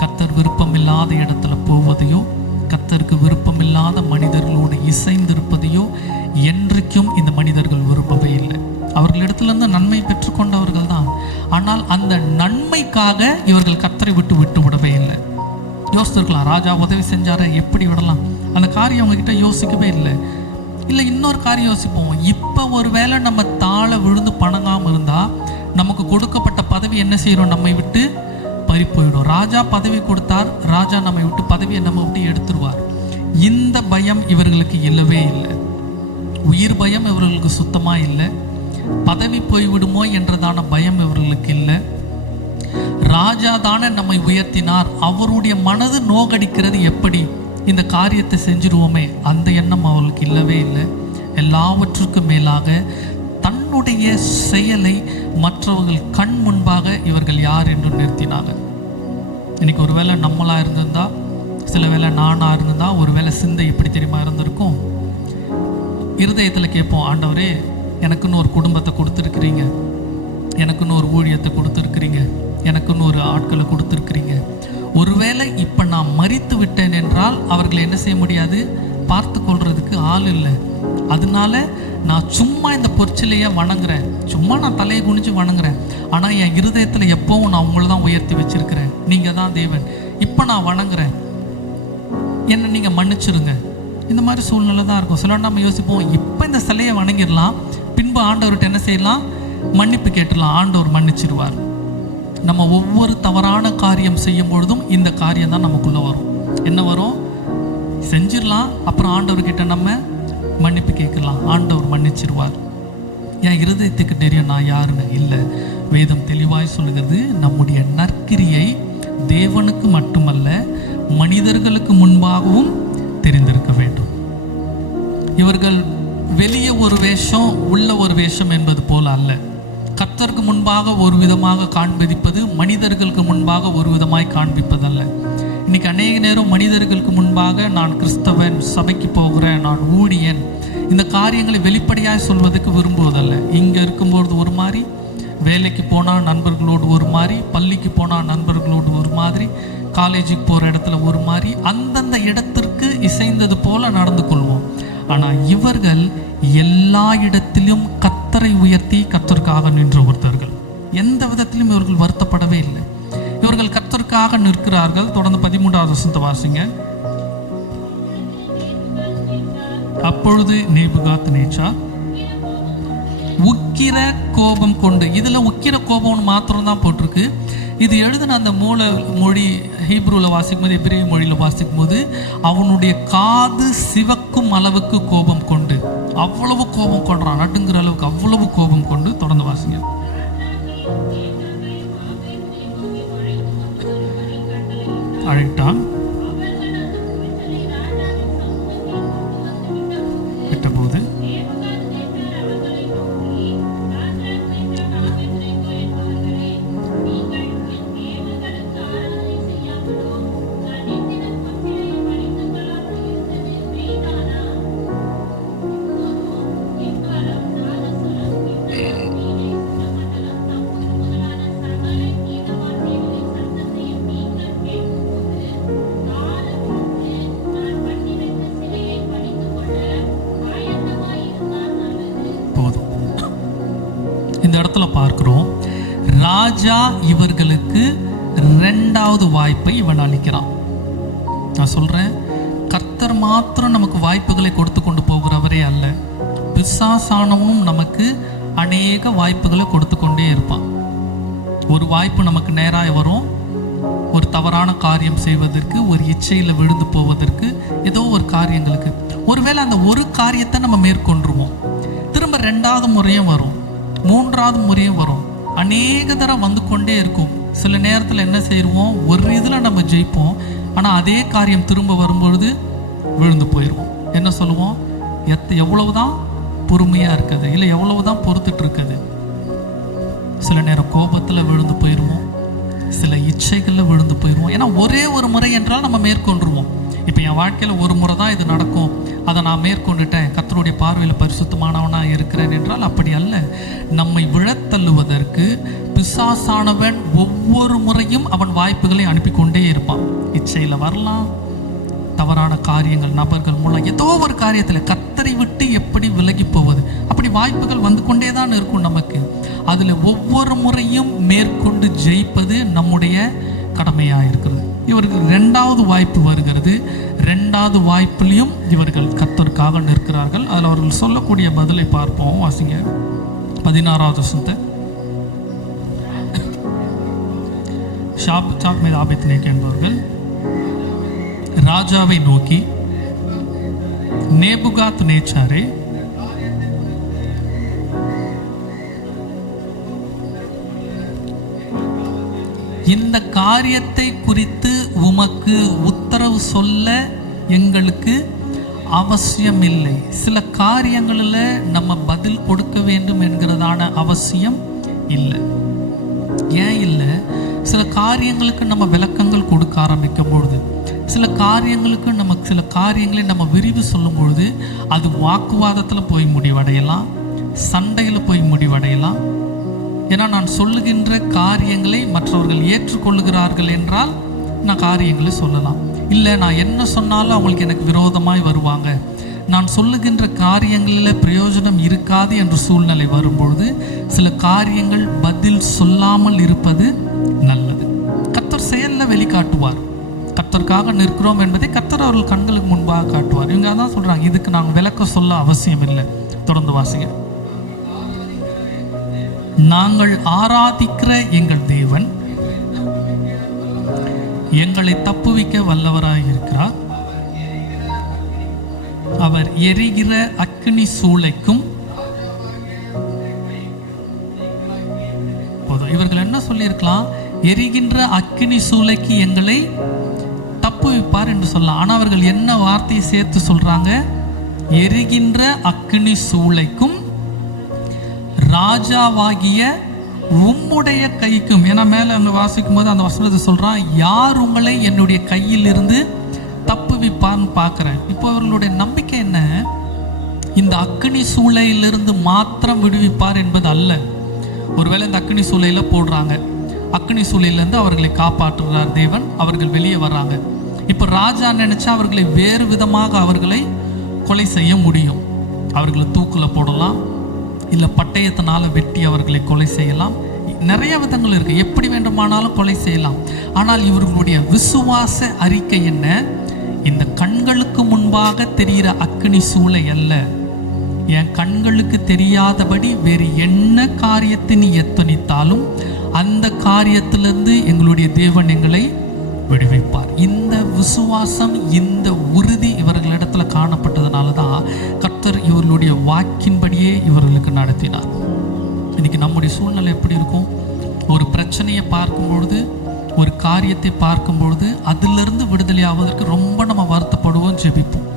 கர்த்தர் விருப்பம் இல்லாத இடத்துல போவதையோ, கர்த்தருக்கு விருப்பம் இல்லாத மனிதர்களோடு இசைந்திருப்பதையோ என்றைக்கும் இந்த மனிதர்கள் விரும்பவே இல்லை. அவர்களிடத்திலிருந்து நன்மை பெற்றுக்கொண்டவர்கள் தான். ஆனால் அந்த நன்மைக்காக இவர்கள் கர்த்தரை விட்டு விடவே இல்லை. யோசித்திருக்கலாம், ராஜா உதவி செஞ்சாரு, எப்படி விடலாம்? அந்த காரியம் அவங்ககிட்ட யோசிக்கவே இல்லை. இல்லை, இன்னொரு காரியம் யோசிப்போம். இப்போ ஒரு வேளை நம்ம தாழ விழுந்து பணங்காமல் இருந்தால் நமக்கு கொடுக்கப்பட்ட பதவி என்ன செய்யறோம்? நம்மை விட்டு பறி போயிடும். ராஜா பதவி கொடுத்தார், ராஜா நம்மை விட்டு பதவியை நம்ம விட்டு எடுத்துருவார். இந்த பயம் இவர்களுக்கு இல்லவே இல்லை. உயிர் பயம் இவர்களுக்கு சுத்தமாக இல்லை. பதவி போய்விடுமோ என்றதான பயம் இவர்களுக்கு இல்லை. ராஜா தானே நம்மை உயர்த்தினார், அவருடைய மனது நோகடிக்கிறது எப்படி, இந்த காரியத்தை செஞ்சிருவோமே, அந்த எண்ணம் அவர்களுக்கு இல்லவே இல்லை. எல்லாவற்றுக்கும் மேலாக தன்னுடைய செயலை மற்றவர்கள் கண் முன்பாக இவர்கள் யார் என்று நிறுத்தினாங்க. இன்னைக்கு ஒருவேளை நம்மளா இருந்திருந்தா, சில வேளை நானா இருந்திருந்தா, ஒருவேளை சிந்தை எப்படி தெரியுமா இருந்திருக்கும்? இருதயத்தில் கேட்போம், ஆண்டவரே எனக்குன்னு ஒரு குடும்பத்தை கொடுத்துருக்கிறீங்க, எனக்குன்னு ஒரு ஊழியத்தை கொடுத்துருக்கிறீங்க, எனக்குன்னு ஒரு ஆட்களை கொடுத்துருக்கிறீங்க. ஒருவேளை இப்போ நான் மரித்து விட்டேன் என்றால் அவர்களை என்ன செய்ய முடியாது? பார்த்து கொள்றதுக்கு ஆள் இல்லை. அதனால நான் சும்மா இந்த பொற்சிலையை வணங்குறேன், சும்மா நான் தலையை குனிஞ்சு வணங்குறேன். ஆனால் என் இருதயத்தில் எப்பவும் நான் உங்களை தான் உயர்த்தி வச்சிருக்கிறேன், நீங்கள் தான் தேவன், இப்போ நான் வணங்குறேன், என்னை நீங்கள் மன்னிச்சிருங்க. இந்த மாதிரி சூழ்நிலை தான் இருக்கும். சில நம்ம யோசிப்போம், இப்போ இந்த சிலையை வணங்கிடலாம், பின்பு ஆண்டவர்கிட்ட என்ன செய்யலாம்? மன்னிப்பு கேட்டுடலாம், ஆண்டவர் மன்னிச்சிடுவார். நம்ம ஒவ்வொரு தவறான காரியம் செய்யும் பொழுதும் இந்த காரியம் தான் நமக்குள்ளே வரும். என்ன வரும்? செஞ்சிடலாம், அப்புறம் ஆண்டவர்கிட்ட நம்ம மன்னிப்பு கேட்கலாம், ஆண்டவர் மன்னிச்சிருவார். என் இருதயத்துக்கு தெரியும் நான் யாருன்னு. இல்லை, வேதம் தெளிவாய் சொல்லுகிறது, நம்முடைய நற்கிரியை தேவனுக்கு மட்டுமல்ல மனிதர்களுக்கு முன்பாகவும் தெரிந்திருக்க வேண்டும். இவர்கள் வெளியே ஒரு வேஷம் உள்ள ஒரு வேஷம் என்பது போல அல்ல. கர்த்தருக்கு முன்பாக ஒரு விதமாக காண்பிப்பது, மனிதர்களுக்கு முன்பாக ஒரு விதமாய் காண்பிப்பதல்ல. இன்னைக்கு அநேக நேரம் மனிதர்களுக்கு முன்பாக நான் கிறிஸ்தவன், சபைக்கு போகிறேன், நான் ஊழியன், இந்த காரியங்களை வெளிப்படையாக சொல்வதற்கு விரும்புவதல்ல. இங்கே இருக்கும்பொழுது ஒரு மாதிரி, வேலைக்கு போனால் நண்பர்களோடு ஒரு மாதிரி, பள்ளிக்கு போனால் நண்பர்களோடு ஒரு மாதிரி, காலேஜுக்கு போகிற இடத்துல ஒரு மாதிரி, அந்தந்த இடத்திற்கு இசைந்தது போல நடந்து கொள்வோம். ஆனால் இவர்கள் எல்லா இடத்திலும் கர்த்தரை உயர்த்தி கர்த்தருக்காக நின்ற ஒருத்தர்கள். எந்த விதத்திலும் இவர்கள் வருத்தப்படவே இல்லை. இவர்கள் கர்த்தருக்காக நிற்கிறார்கள். தொடர்ந்து 13வது வசனத்தை வாசிங்க. அப்பொழுது நேபுகாத்நேச்சார் உக்கிர கோபம் கொண்டு, இதுல உக்கிர கோபம்னு மாத்திரம் தான் போட்டிருக்கு. இது எழுதின அந்த மூல மொழி ஹீப்ரூவில் வாசிக்கும் போது, எபிரேய மொழியில் வாசிக்கும் போது, அவனுடைய காது சிவக்கும் அளவுக்கு கோபம் கொண்டு, அவ்வளவு கோபம் கொண்டான், நடுங்கிற அளவுக்கு அவ்வளவு கோபம் கொண்டு. தொடர்ந்து வாசிங்க. அழைத்தான், விட்டபோது பார்க்கிறோம், ராஜா இவர்களுக்கு 2வது வாய்ப்பை இவன் அளிக்கிறான். நான் சொல்றேன், கர்த்தர் மாத்திரம் நமக்கு வாய்ப்புகளை கொடுத்து கொண்டு போகிறவரே அல்ல, பிசாசானவனும் நமக்கு அநேக வாய்ப்புகளை கொடுத்து கொண்டே இருப்பான். ஒரு வாய்ப்பு நமக்கு நேராக வரும், ஒரு தவறான காரியம் செய்வதற்கு, ஒரு இச்சையில் விழுந்து போவதற்கு, ஏதோ ஒரு காரியங்களுக்கு. ஒருவேளை அந்த ஒரு காரியத்தை நம்ம மேற்கொண்டுருவோம், திரும்ப 2வது முறையும் வரும், 3வது முறையும் வரும், அநேக தரம் வந்து கொண்டே இருக்கும். சில நேரத்தில் என்ன செய்வோம், ஒரு இதில் நம்ம ஜெயிப்போம், ஆனால் அதே காரியம் திரும்ப வரும்பொழுது விழுந்து போயிடுவோம். என்ன சொல்லுவோம், எவ்வளவுதான் பொறுமையாக இருக்குது, இல்லை எவ்வளவுதான் பொறுத்துட்டு இருக்குது. சில நேரம் கோபத்தில் விழுந்து போயிடுவோம், சில இச்சைகளில் விழுந்து போயிடுவோம். ஏன்னா ஒரே ஒரு முறை என்றால் நம்ம மேற்கொண்டுருவோம். இப்போ என் வாழ்க்கையில் ஒரு முறை தான் இது நடக்கும், அதை நான் மேற்கொண்டுட்டேன், கர்த்தருடைய பார்வையில் பரிசுத்தமானவனாக இருக்கிறேன் என்றால் அப்படி அல்ல. நம்மை விழத்தள்ளுவதற்கு பிசாசானவன் ஒவ்வொரு முறையும் அவன் வாய்ப்புகளை அனுப்பி கொண்டே இருப்பான். இச்சையில் வரலாம், தவறான காரியங்கள், நபர்கள் மூலம், ஏதோ ஒரு காரியத்தில் கர்த்தரை விட்டு எப்படி விலகி போவது, அப்படி வாய்ப்புகள் வந்து கொண்டே தான் இருக்கும் நமக்கு. அதில் ஒவ்வொரு முறையும் மேற்கொண்டு ஜெயிப்பது நம்முடைய கடமையாக இருக்கிறது. இவர்கள் 2வது வாய்ப்பு வருகிறது. 2வது வாய்ப்பிலையும் இவர்கள் கர்த்தருக்காக நிற்கிறார்கள். அதில் அவர்கள் சொல்லக்கூடிய பதிலை பார்ப்போம். வாசிங்க 16வது வசனத்தை. ஷாப் மீது ஆபேத்நேகோ என்பவர்கள் ராஜாவை நோக்கி, நேபுகாத்நேச்சாரே, இந்த காரியத்தை குறித்து உமக்கு உத்தரவு சொல்ல எங்களுக்கு அவசியம் இல்லை. சில காரியங்களில் நம்ம பதில் கொடுக்க வேண்டும் என்கிறதான அவசியம் இல்லை. ஏன் இல்லை? சில காரியங்களுக்கு நம்ம விளக்கங்கள் கொடுக்க ஆரம்பிக்கும் பொழுது, சில காரியங்களை நம்ம விரிவு சொல்லும் பொழுது, அது வாக்குவாதத்தில் போய் முடிவடையலாம், சண்டையில் போய் முடிவடையலாம். ஏன்னா நான் சொல்லுகின்ற காரியங்களை மற்றவர்கள் ஏற்றுக்கொள்ளுகிறார்கள் என்றால் நான் காரியங்களை சொல்லலாம். இல்லை, நான் என்ன சொன்னாலும் அவங்களுக்கு எனக்கு விரோதமாய் வருவாங்க, நான் சொல்லுகின்ற காரியங்களில் பிரயோஜனம் இருக்காது என்ற சூழ்நிலை வரும்பொழுது சில காரியங்கள் பதில் சொல்லாமல் இருப்பது நல்லது. கர்த்தர் செயலில் வெளிக்காட்டுவார். கர்த்தருக்காக நிற்கிறோம் என்பதை கர்த்தர் அவர்கள் கண்களுக்கு முன்பாக காட்டுவார். இவங்க அதான் சொல்கிறாங்க, இதுக்கு நாங்கள் விளக்க சொல்ல அவசியம் இல்லை. தொடர்ந்து வாசிங்க. நாங்கள் ஆராதிக்கிற எங்கள் தேவன் எங்களை தப்புவிக்க வல்லவராய் இருக்கிறார். அவர் எரிகிற அக்கினி சூளைக்கும். இவர்கள் என்ன சொல்லியிருக்கலாம், எரிகின்ற அக்கினி சூளைக்கு எங்களை தப்புவிப்பார் என்று சொல்லலாம். ஆனால் அவர்கள் என்ன வார்த்தையை சேர்த்து சொல்றாங்க, எரிகின்ற அக்கினி சூளைக்கும் ராஜாவாகிய உம்முடைய கைக்கும். ஏன்னா மேல அங்க வாசிக்கும் போது அந்த வசனத்தை சொல்றான், யார் உங்களை என்னுடைய கையில் இருந்து தப்புவிப்பார்னு பார்க்கிறேன். இப்போ அவர்களுடைய நம்பிக்கை என்ன, இந்த அக்கினி சூளையிலிருந்து மாத்திரம் விடுவிப்பார் என்பது அல்ல, ஒருவேளை இந்த அக்கினி சூளையில் போடுறாங்க, அக்கினி சூளையிலேருந்து அவர்களை காப்பாற்றுகிறார் தேவன், அவர்கள் வெளியே வர்றாங்க. இப்போ ராஜா நினச்சா அவர்களை வேறு விதமாக அவர்களை கொலை செய்ய முடியும். அவர்களை தூக்கில் போடலாம், இல்லை பட்டயத்தினால வெட்டி அவர்களை கொலை செய்யலாம். நிறைய விதங்கள் இருக்குது, எப்படி வேண்டுமானாலும் கொலை செய்யலாம். ஆனால் இவர்களுடைய விசுவாச அறிக்கை என்ன? இந்த கண்களுக்கு முன்பாக தெரிகிற அக்கினி சூளை அல்ல, என் கண்களுக்கு தெரியாதபடி வேறு என்ன காரியத்தை நீ எத்தனித்தாலும் அந்த காரியத்திலிருந்து எங்களுடைய தேவன் எங்களை விடுவிப்பார். இந்த விசுவாசம், இந்த உறுதி இவர்களிடத்துல காணப்பட்டதுனால தான் கர்த்தர் இவர்களுடைய வாக்கின்படியே இவர்களுக்கு நடத்தினார். இன்னைக்கு நம்முடைய சூழ்நிலை எப்படி இருக்கும்? ஒரு பிரச்சனையை பார்க்கும்பொழுது, ஒரு காரியத்தை பார்க்கும்பொழுது அதிலிருந்து விடுதலை ஆவதற்கு ரொம்ப நம்ம வருத்தப்படுவோம், ஜெபிப்போம்.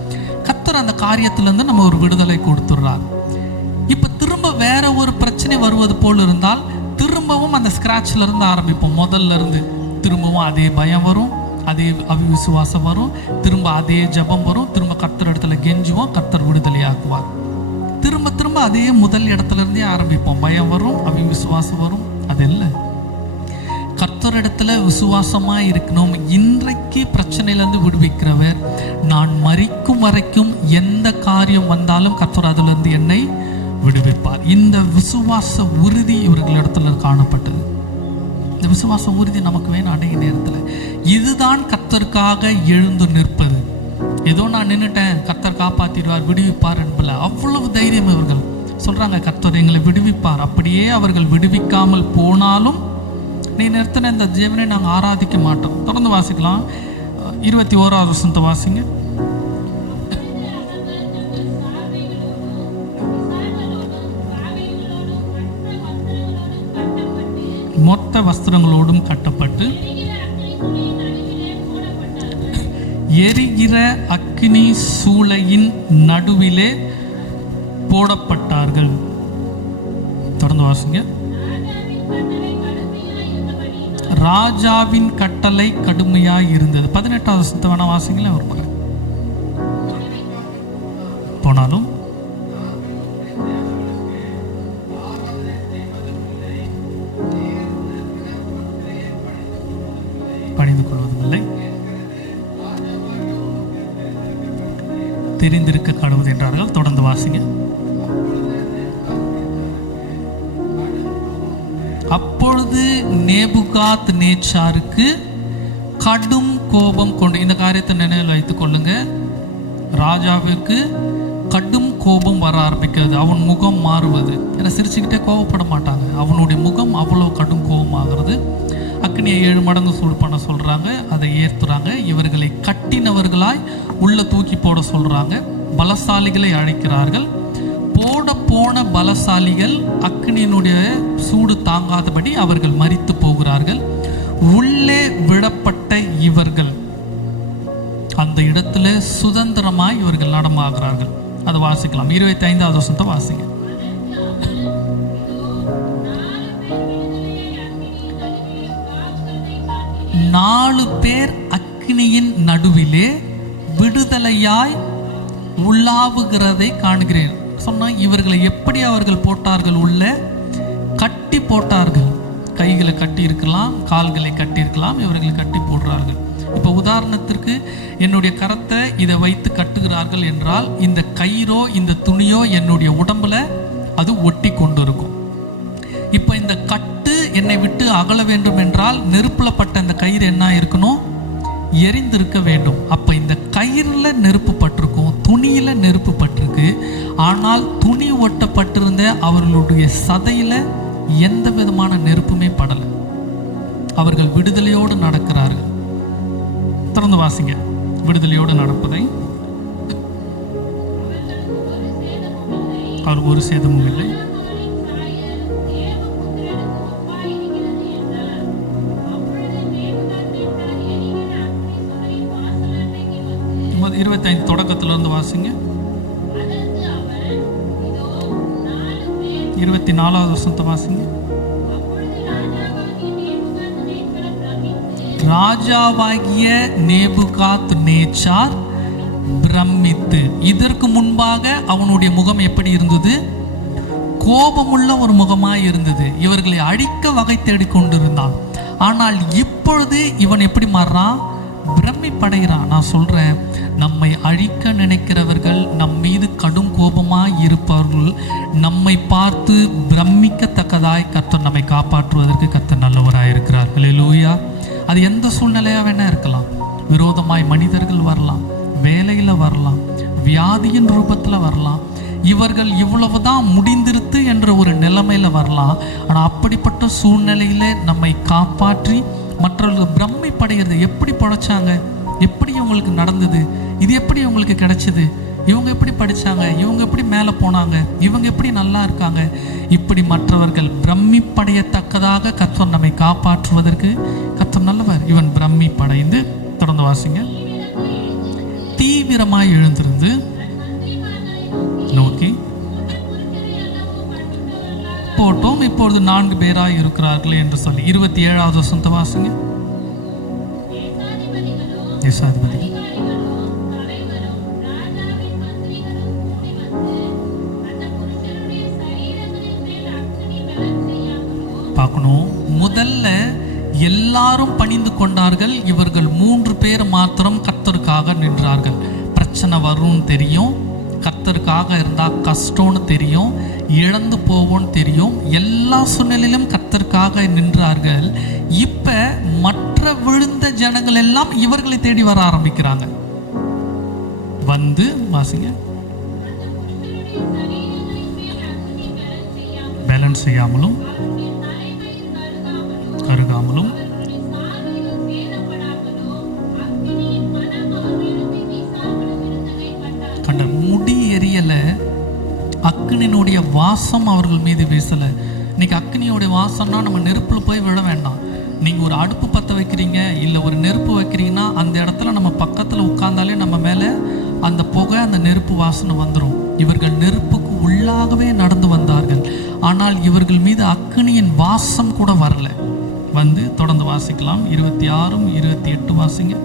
கர்த்தர் அந்த காரியத்திலேருந்து நம்ம ஒரு விடுதலை கொடுத்துட்றார். இப்போ திரும்ப வேற ஒரு பிரச்சனை வருவது போல் இருந்தால் திரும்பவும் அந்த ஸ்கிராட்ச்ல இருந்து ஆரம்பிப்போம், முதல்ல இருந்து. திரும்பவும் அதே பயம் வரும், அதே அவிசுவாசம் வரும், திரும்ப அதே ஜபம் வரும், திரும்ப கர்த்தர் இடத்துல கெஞ்சுவோம், கர்த்தர் விடுதலை ஆக்குவார். திரும்ப திரும்ப அதே முதல் இடத்துல இருந்தே ஆரம்பிப்போம், பயம் வரும், அவிசுவாசம் வரும். அது இல்லை, கர்த்தரிடத்துல விசுவாசமா இருக்கணும். இன்றைக்கு பிரச்சனையிலிருந்து விடுவிக்கிறவர், நான் மரிக்கும் வரைக்கும் எந்த காரியம் வந்தாலும் கர்த்தர் அதுல இருந்து என்னை விடுவிப்பார். இந்த விசுவாச உறுதி இவர்களிடத்துல காணப்பட்டது. இந்த விசுவாச உறுதி நமக்கு வேணும் அன்றைய நேரத்தில். இதுதான் கர்த்தருக்காக எழுந்து நிற்பது. ஏதோ நான் நின்றுட்டேன், கர்த்தர் காப்பாற்றிடுவார், விடுவிப்பார் என்பல அவ்வளவு தைரியம் இவர்கள் சொல்றாங்க. கர்த்தர் எங்களை விடுவிப்பார். அப்படியே அவர்கள் விடுவிக்காமல் போனாலும் நீ நிறுத்தின இந்த ஜீவனை நாங்கள் ஆராதிக்க மாட்டோம். தொடர்ந்து வாசிக்கலாம். 21வது வசனத்தை வாசிங்க. மொத்த வஸ்திரங்களோடும் கட்டப்பட்டு எரிகிற அக்கினி சூளையின் நடுவிலே போடப்பட்டார்கள். தொடர்ந்து வாசிங்க. ராஜாவின் கட்டளை கடுமையாய் இருந்தது. 18வது வசனத்தை வேணா வாசிங்களேன் ஒரு முறை. போனாலும் பணிந்து கொள்வதில்லை, தெரிந்திருக்க கடவுள் என்றார்கள். தொடர்ந்து வாசிங்க. அப்பொழுது நேபுகாத் நேச்சாருக்கு கடும் கோபம் கொண்டு, இந்த காரியத்தை நினைவில் வைத்துக் கொள்ளுங்க, ராஜாவிற்கு கடும் கோபம் வர ஆரம்பிக்கிறது. அவன் முகம் மாறுவது. ஏன்னா சிரிச்சுக்கிட்டே கோபப்பட மாட்டாங்க, அவனுடைய முகம் அவ்வளோ கடும் கோபம் ஆகிறது. அக்னியை 7 மடங்கு சூடு பண்ண சொல்றாங்க, அதை ஏற்றுறாங்க. இவர்களை கட்டினவர்களாய் உள்ள தூக்கி போட சொல்றாங்க. பலசாலிகளை அழைக்கிறார்கள். போன பலசாலிகள் அக்னியினுடைய சூடு தாங்காதபடி அவர்கள் மரித்து போகிறார்கள். உள்ளே விடப்பட்ட இவர்கள் அந்த இடத்துல சுதந்திரமாய் இவர்கள் நடமாகிறார்கள். அதை வாசிக்கலாம். 25வது வசனத்தை வாசிங்க. நாலு பேர் அக்னியின் நடுவிலே விடுதலையாய் உள்ளாவுகிறதை காண்கிறேன் சொன்னா, இவர்களை எப்படி அவர்கள் போட்டார்கள்? உள்ள கட்டி போட்டார்கள். கைகளை கட்டி இருக்கலாம், கால்களை கட்டி இருக்கலாம், இவர்களை கட்டி போடுறார்கள். இப்போ உதாரணத்திற்கு என்னுடைய கரத்தை இதை வைத்து கட்டுகிறார்கள் என்றால், இந்த கயிறோ இந்த துணியோ என்னுடைய உடம்புல அது ஒட்டி கொண்டு இருக்கும். இப்போ இந்த கட்டு என்னை விட்டு அகல வேண்டும் என்றால் நெருப்புல பட்ட இந்த கயிறு என்ன இருக்கணும்? எரிந்திருக்க வேண்டும். அப்ப இந்த கயிறுல நெருப்பு பட்டிருக்கும், துணியில நெருப்பு பட்டிருக்கு. ஆனால் துணி ஒட்டப்பட்டிருந்த அவர்களுடைய சதையில எந்த விதமான நெருப்புமே படல. அவர்கள் விடுதலையோடு நடக்கிறார்கள். தொடர்ந்து வாசிங்க. விடுதலையோடு நடப்பதை அவர் ஒரு சேதமும் இல்லை. தொடக்கத்துல 25 வாசிங்க. 24வது வசனத்தை வாசிங்க. ராஜாவாகிய நேபுகாத் நேச்சார் பிரமித்து, இதற்கு முன்பாக அவனுடைய முகம் எப்படி இருந்தது? கோபமுள்ள ஒரு முகமாய் இருந்தது. இவர்களை அழிக்க வகை தேடி கொண்டிருந்தான். ஆனால் இப்பொழுது இவன் எப்படி மாறுறான்? பிரமிப்படைகிறான். நான் சொல்றேன், நம்மை அழிக்க நினைக்கிறவர்கள், நம் மீது கடும் கோபமாய் இருப்பவர்கள் நம்மை பார்த்து பிரமிக்கத்தக்கதாய் கர்த்தர் நம்மை காப்பாற்றுவதற்கு கர்த்தர் நல்லவராய் இருக்கிறார். ஹல்லேலூயா. அது எந்த சூழ்நிலையா வேணா இருக்கலாம். விரோதமாய் மனிதர்கள் வரலாம், வேலையில வரலாம், வியாதியின் ரூபத்துல வரலாம், இவர்கள் இவ்வளவுதான் முடிந்திருத்து என்ற ஒரு நிலைமையில வரலாம். ஆனால் அப்படிப்பட்ட சூழ்நிலையில நம்மை காப்பாற்றி மற்றவர்கள் பிரமிப்படைகிறது. எப்படி படைச்சாங்க, எப்படி இவங்களுக்கு நடந்தது, இது எப்படி இவங்களுக்கு கிடைச்சது, இவங்க எப்படி படிச்சாங்க, இவங்க எப்படி மேலே போனாங்க, இவங்க எப்படி நல்லா இருக்காங்க, இப்படி மற்றவர்கள் பிரமிப்படையத்தக்கதாக கர்த்தர் நம்மை காப்பாற்றுவதற்கு கர்த்தர் நல்லவர். இவன் பிரமிப்படைந்து, தொடர்ந்து வாசிங்க, தீவிரமாய் எழுந்திருந்து நோக்கி போட்டோம், இப்பொழுது 4 பேராய் இருக்கிறார்கள் என்று சொல்லி 27வது வசனத்தை வாசிங்க. தேசாதிபதி பார்க்கணும். முதல்ல எல்லாரும் பணிந்து கொண்டார்கள். இவர்கள் 3 பேர் மாத்திரம் கர்த்தருக்காக நின்றார்கள். பிரச்சனை வரும்னு தெரியும், கர்த்தருக்காக இருந்தால் கஷ்டம்னு தெரியும், இழந்து போவோன்னு தெரியும், எல்லா சூழ்நிலையிலும் கர்த்தருக்காக நின்றார்கள். இப்ப மற்ற விழுந்த ஜனங்கள் எல்லாம் இவர்களை தேடி வர ஆரம்பிக்கிறாங்க. வந்து வாசிங்க, பேலன்ஸ் செய்யாமலும் கருகாமலும் கண்ட முடி எரியல, அக்னியினுடைய வாசம் அவர்கள் மீது வீசல. இன்னைக்கு அக்னியோடைய வாசம்னா நம்ம நெருப்புல போய் விழ வேண்டாம். நீங்க ஒரு அடுப்பு பற்ற வைக்கிறீங்க, இல்லை ஒரு நெருப்பு வைக்கிறீங்கன்னா அந்த இடத்துல நம்ம பக்கத்துல உட்கார்ந்தாலே நம்ம மேல அந்த புகை, அந்த நெருப்பு வாசனை வந்துடும். இவர்கள் நெருப்புக்கு உள்ளாகவே நடந்து வந்தார்கள். ஆனால் இவர்கள் மீது அக்னியின் வாசம் கூட வரல. வந்து தொடர்ந்து வாசிக்கலாம். 26, 28 வாசிங்க.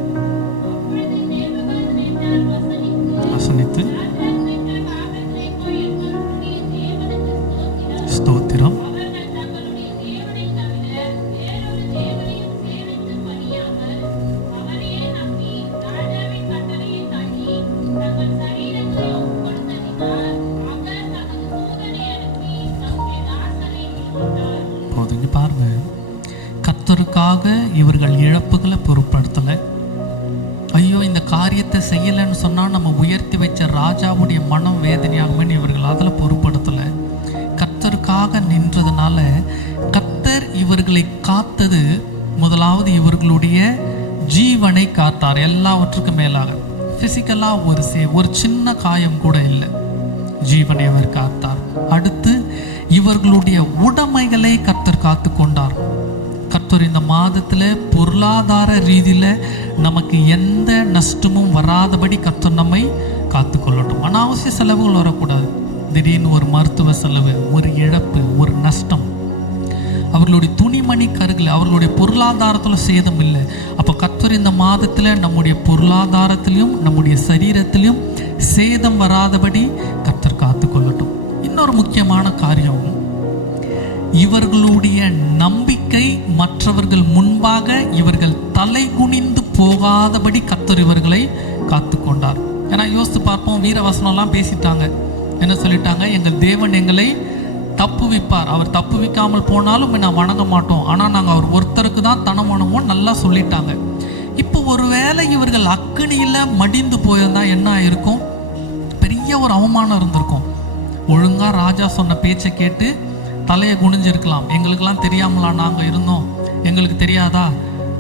வசனித்து ஸ்தோத்திரம். போதுங்க பாருங்க, கர்த்தருக்காக இவர்கள் இழப்புகளை பொருட்படுத்தலை. ஐயோ இந்த காரியத்தை செய்யலைன்னு சொன்னால் நம்ம உயர்த்தி வச்ச ராஜாவுடைய மனம் வேதனையாகும்னு இவர்கள் அதில் பொருட்படுத்தலை. கர்த்தருக்காக நின்றதுனால கர்த்தர் இவர்களை காத்தது. முதலாவது இவர்களுடைய ஜீவனை காத்தார். எல்லாவற்றுக்கும் மேலாக ஃபிசிக்கலாக ஒரு சின்ன காயம் கூட இல்லை, ஜீவனை அவர் காத்தார். அடுத்து இவர்களுடைய உடைமைகளை கர்த்தர் காத்து கொண்டார். கர்த்தர் இந்த மாதத்துல பொருளாதார ரீதியில நமக்கு எந்த நஷ்டமும் வராதபடி கர்த்தர் நம்மை காத்துக்கொள்ளட்டும். அனாவசிய செலவுகள் வரக்கூடாது. திடீர்னு ஒரு மருத்துவ செலவு, ஒரு இழப்பு, ஒரு நஷ்டம், அவர்களுடைய துணிமணி கருகல, அவர்களுடைய பொருளாதாரத்துல சேதம் இல்லை. அப்போ கர்த்தர் இந்த மாதத்துல நம்முடைய பொருளாதாரத்திலையும் நம்முடைய சரீரத்திலையும் சேதம் வராதபடி கர்த்தர் காத்துக்கொள்ளட்டும். இன்னொரு முக்கியமான காரியம், இவர்களுடைய நம்பிக்கை மற்றவர்கள் முன்பாக இவர்கள் தலை குனிந்து போகாதபடி கர்த்தர் இவர்களை காத்து கொண்டார். ஏன்னா யோசித்து பார்ப்போம், வீரவசனம்லாம் பேசிட்டாங்க. என்ன சொல்லிட்டாங்க? எங்கள் தேவன் எங்களை தப்புவிப்பார், அவர் தப்புவிக்காமல் போனாலும் நான் வணங்க மாட்டோம், ஆனால் நாங்கள் அவர் ஒருத்தருக்கு தான் தனம் வணங்குவோம், நல்லா சொல்லிட்டாங்க. இப்போ ஒருவேளை இவர்கள் அக்கினியில் மடிந்து போயிருந்தா என்ன ஆயிருக்கும்? பெரிய ஒரு அவமானம் இருந்திருக்கும். ஒழுங்காக ராஜா சொன்ன பேச்சை கேட்டு தலையை குனிஞ்சிருக்கலாம். எங்களுக்கெல்லாம் தெரியாமலா நாங்கள் இருந்தோம்? எங்களுக்கு தெரியாதா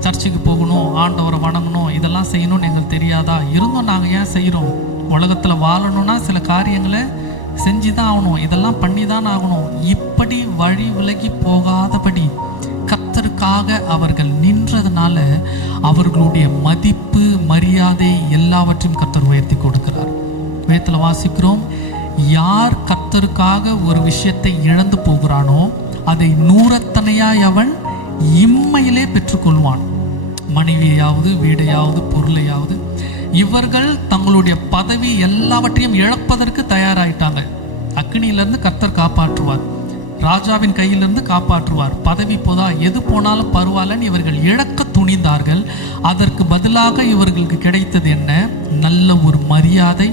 சர்ச்சுக்கு போகணும், ஆண்டவரை வணங்கணும், இதெல்லாம் செய்யணும்னு எங்களுக்கு தெரியாதா? இருந்தோம், நாங்கள் ஏன் செய்கிறோம்? உலகத்தில் வாழணும்னா சில காரியங்களை செஞ்சு தான் ஆகணும், இதெல்லாம் பண்ணி தான் ஆகணும். இப்படி வழி விலகி போகாதபடி கர்த்தருக்காக அவர்கள் நின்றதுனால அவர்களுடைய மதிப்பு, மரியாதை எல்லாவற்றையும் கர்த்தர் உயர்த்தி கொடுக்கிறார். வேதத்தில் வாசிக்கிறோம், யார் கர்த்தருக்காக ஒரு விஷயத்தை இழந்து போகிறானோ அதை 100 அவன் இம்மையிலே பெற்றுக்கொள்வான். மனைவியாவது, வீடையாவது, பொருளையாவது. இவர்கள் தங்களுடைய பதவி எல்லாவற்றையும் இழப்பதற்கு தயாராயிட்டாங்க. அக்னியிலிருந்து கர்த்தர் காப்பாற்றுவார். ராஜாவின் கையிலிருந்து காப்பாற்றுவார். பதவி போதா, எது போனாலும் பரவாயில்லன்னு இவர்கள் இழக்க துணிந்தார்கள். அதற்கு பதிலாக இவர்களுக்கு கிடைத்தது என்ன? நல்ல ஒரு மரியாதை,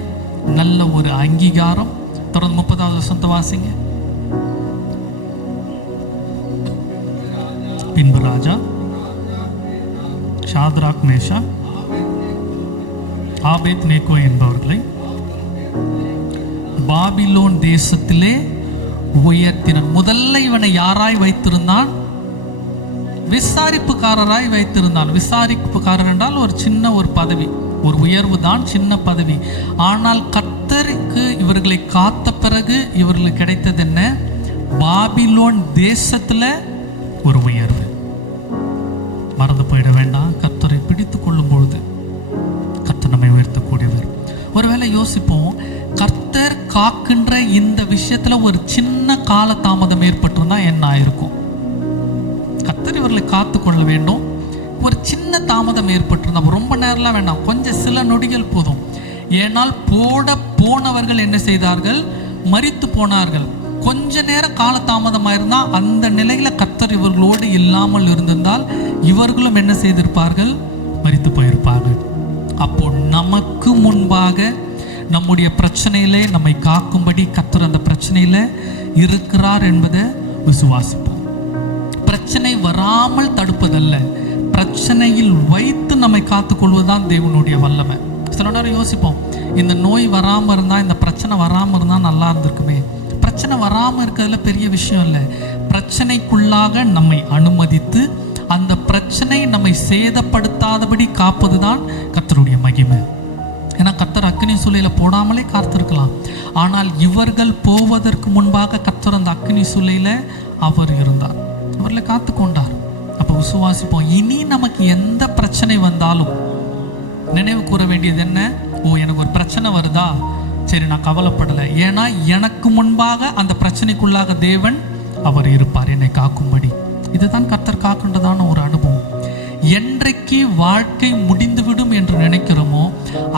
நல்ல ஒரு அங்கீகாரம். தொடர்ந்து 30வது வசனத்தை வாசிங்க. பின்பு ராஜா ஷாத்ராக், மேஷாக், ஆபேத்நேகோ என்பவர்களை பாபிலோன் தேசத்திலே உயர்த்தினான். முதல்ல இவனை யாராய் வைத்திருந்தான்? விசாரிப்புக்காரராய் வைத்திருந்தான். விசாரிப்புக்காரர் என்றால் ஒரு சின்ன ஒரு பதவி, ஒரு உயர்வு தான், சின்ன பதவி. ஆனால் கர்த்தருக்கு இவர்களை காத்த பிறகு இவர்களுக்கு கிடைத்தது என்ன? பாபிலோன் தேசத்துல ஒரு உயர்வு. மறந்து போயிட வேண்டாம், கர்த்தரை பிடித்து கொள்ளும் பொழுது கர்த்தர் நம்மை உயர்த்தக்கூடியவர். ஒருவேளை யோசிப்போம், கர்த்தர் காக்கின்ற இந்த விஷயத்துல ஒரு சின்ன கால தாமதம் ஏற்பட்டிருந்தா என்ன ஆயிருக்கும்? கர்த்தர் இவர்களை காத்து கொள்ள வேண்டும், ஒரு சின்ன தாமதம் ஏற்பட்டிருந்தா, ரொம்ப நேரம்லாம் வேண்டாம், கொஞ்சம் சில நொடிகள் போதும். ஏனால் போனவர்கள் என்ன செய்தார்கள்? மரித்து போனார்கள். கொஞ்ச நேரம் கால தாமதமாயிருந்தா அந்த நிலையில கர்த்தர் இவர்களோடு இல்லாமல் இருந்திருந்தால் இவர்களும் என்ன செய்திருப்பார்கள்? மரித்து போயிருப்பார்கள். அப்போ நமக்கு முன்பாக நம்முடைய பிரச்சனையிலே நம்மை காக்கும்படி கர்த்தர் அந்த பிரச்சனையில இருக்கிறார் என்பதை விசுவாசிப்போம். பிரச்சனை வராமல் தடுப்பதல்ல, பிரச்சனையில் வைத்து நம்மை காத்துக்கொள்வதுதான் தேவனுடைய வல்லமை. சில நேரம் யோசிப்போம், இந்த நோய் வராமல் இருந்தால், இந்த பிரச்சனை வராமல் இருந்தால் நல்லா இருந்திருக்குமே. பிரச்சனை வராமல் இருக்கிறதுல பெரிய விஷயம் இல்லை. பிரச்சனைக்குள்ளாக நம்மை அனுமதித்து அந்த பிரச்சனை நம்மை சேதப்படுத்தாதபடி காப்பது தான் கர்த்தருடைய மகிமை. ஏன்னா கர்த்தர் அக்கினி சூளையில போடாமலே காத்திருக்கலாம். ஆனால் இவர்கள் போவதற்கு முன்பாக கர்த்தர் அந்த அக்கினி சூளையில அவர் இருந்தார், அவர்களை காத்து கொண்டார். அப்போ விசுவாசிப்போம், இனி நமக்கு எந்த பிரச்சனை வந்தாலும் நினைவு கூற வேண்டியது என்ன? ஓ, எனக்கு ஒரு பிரச்சனை வருதா, சரி நான் கவலைப்படலை. ஏன்னா எனக்கு முன்பாக அந்த பிரச்சனைக்குள்ளாக தேவன் அவர் இருப்பார் என்னை காக்கும்படி. இதுதான் கர்த்தர் காக்கின்றதான ஒரு அனுபவம். என்றைக்கு வாழ்க்கை முடிந்துவிடும் என்று நினைக்கிறோமோ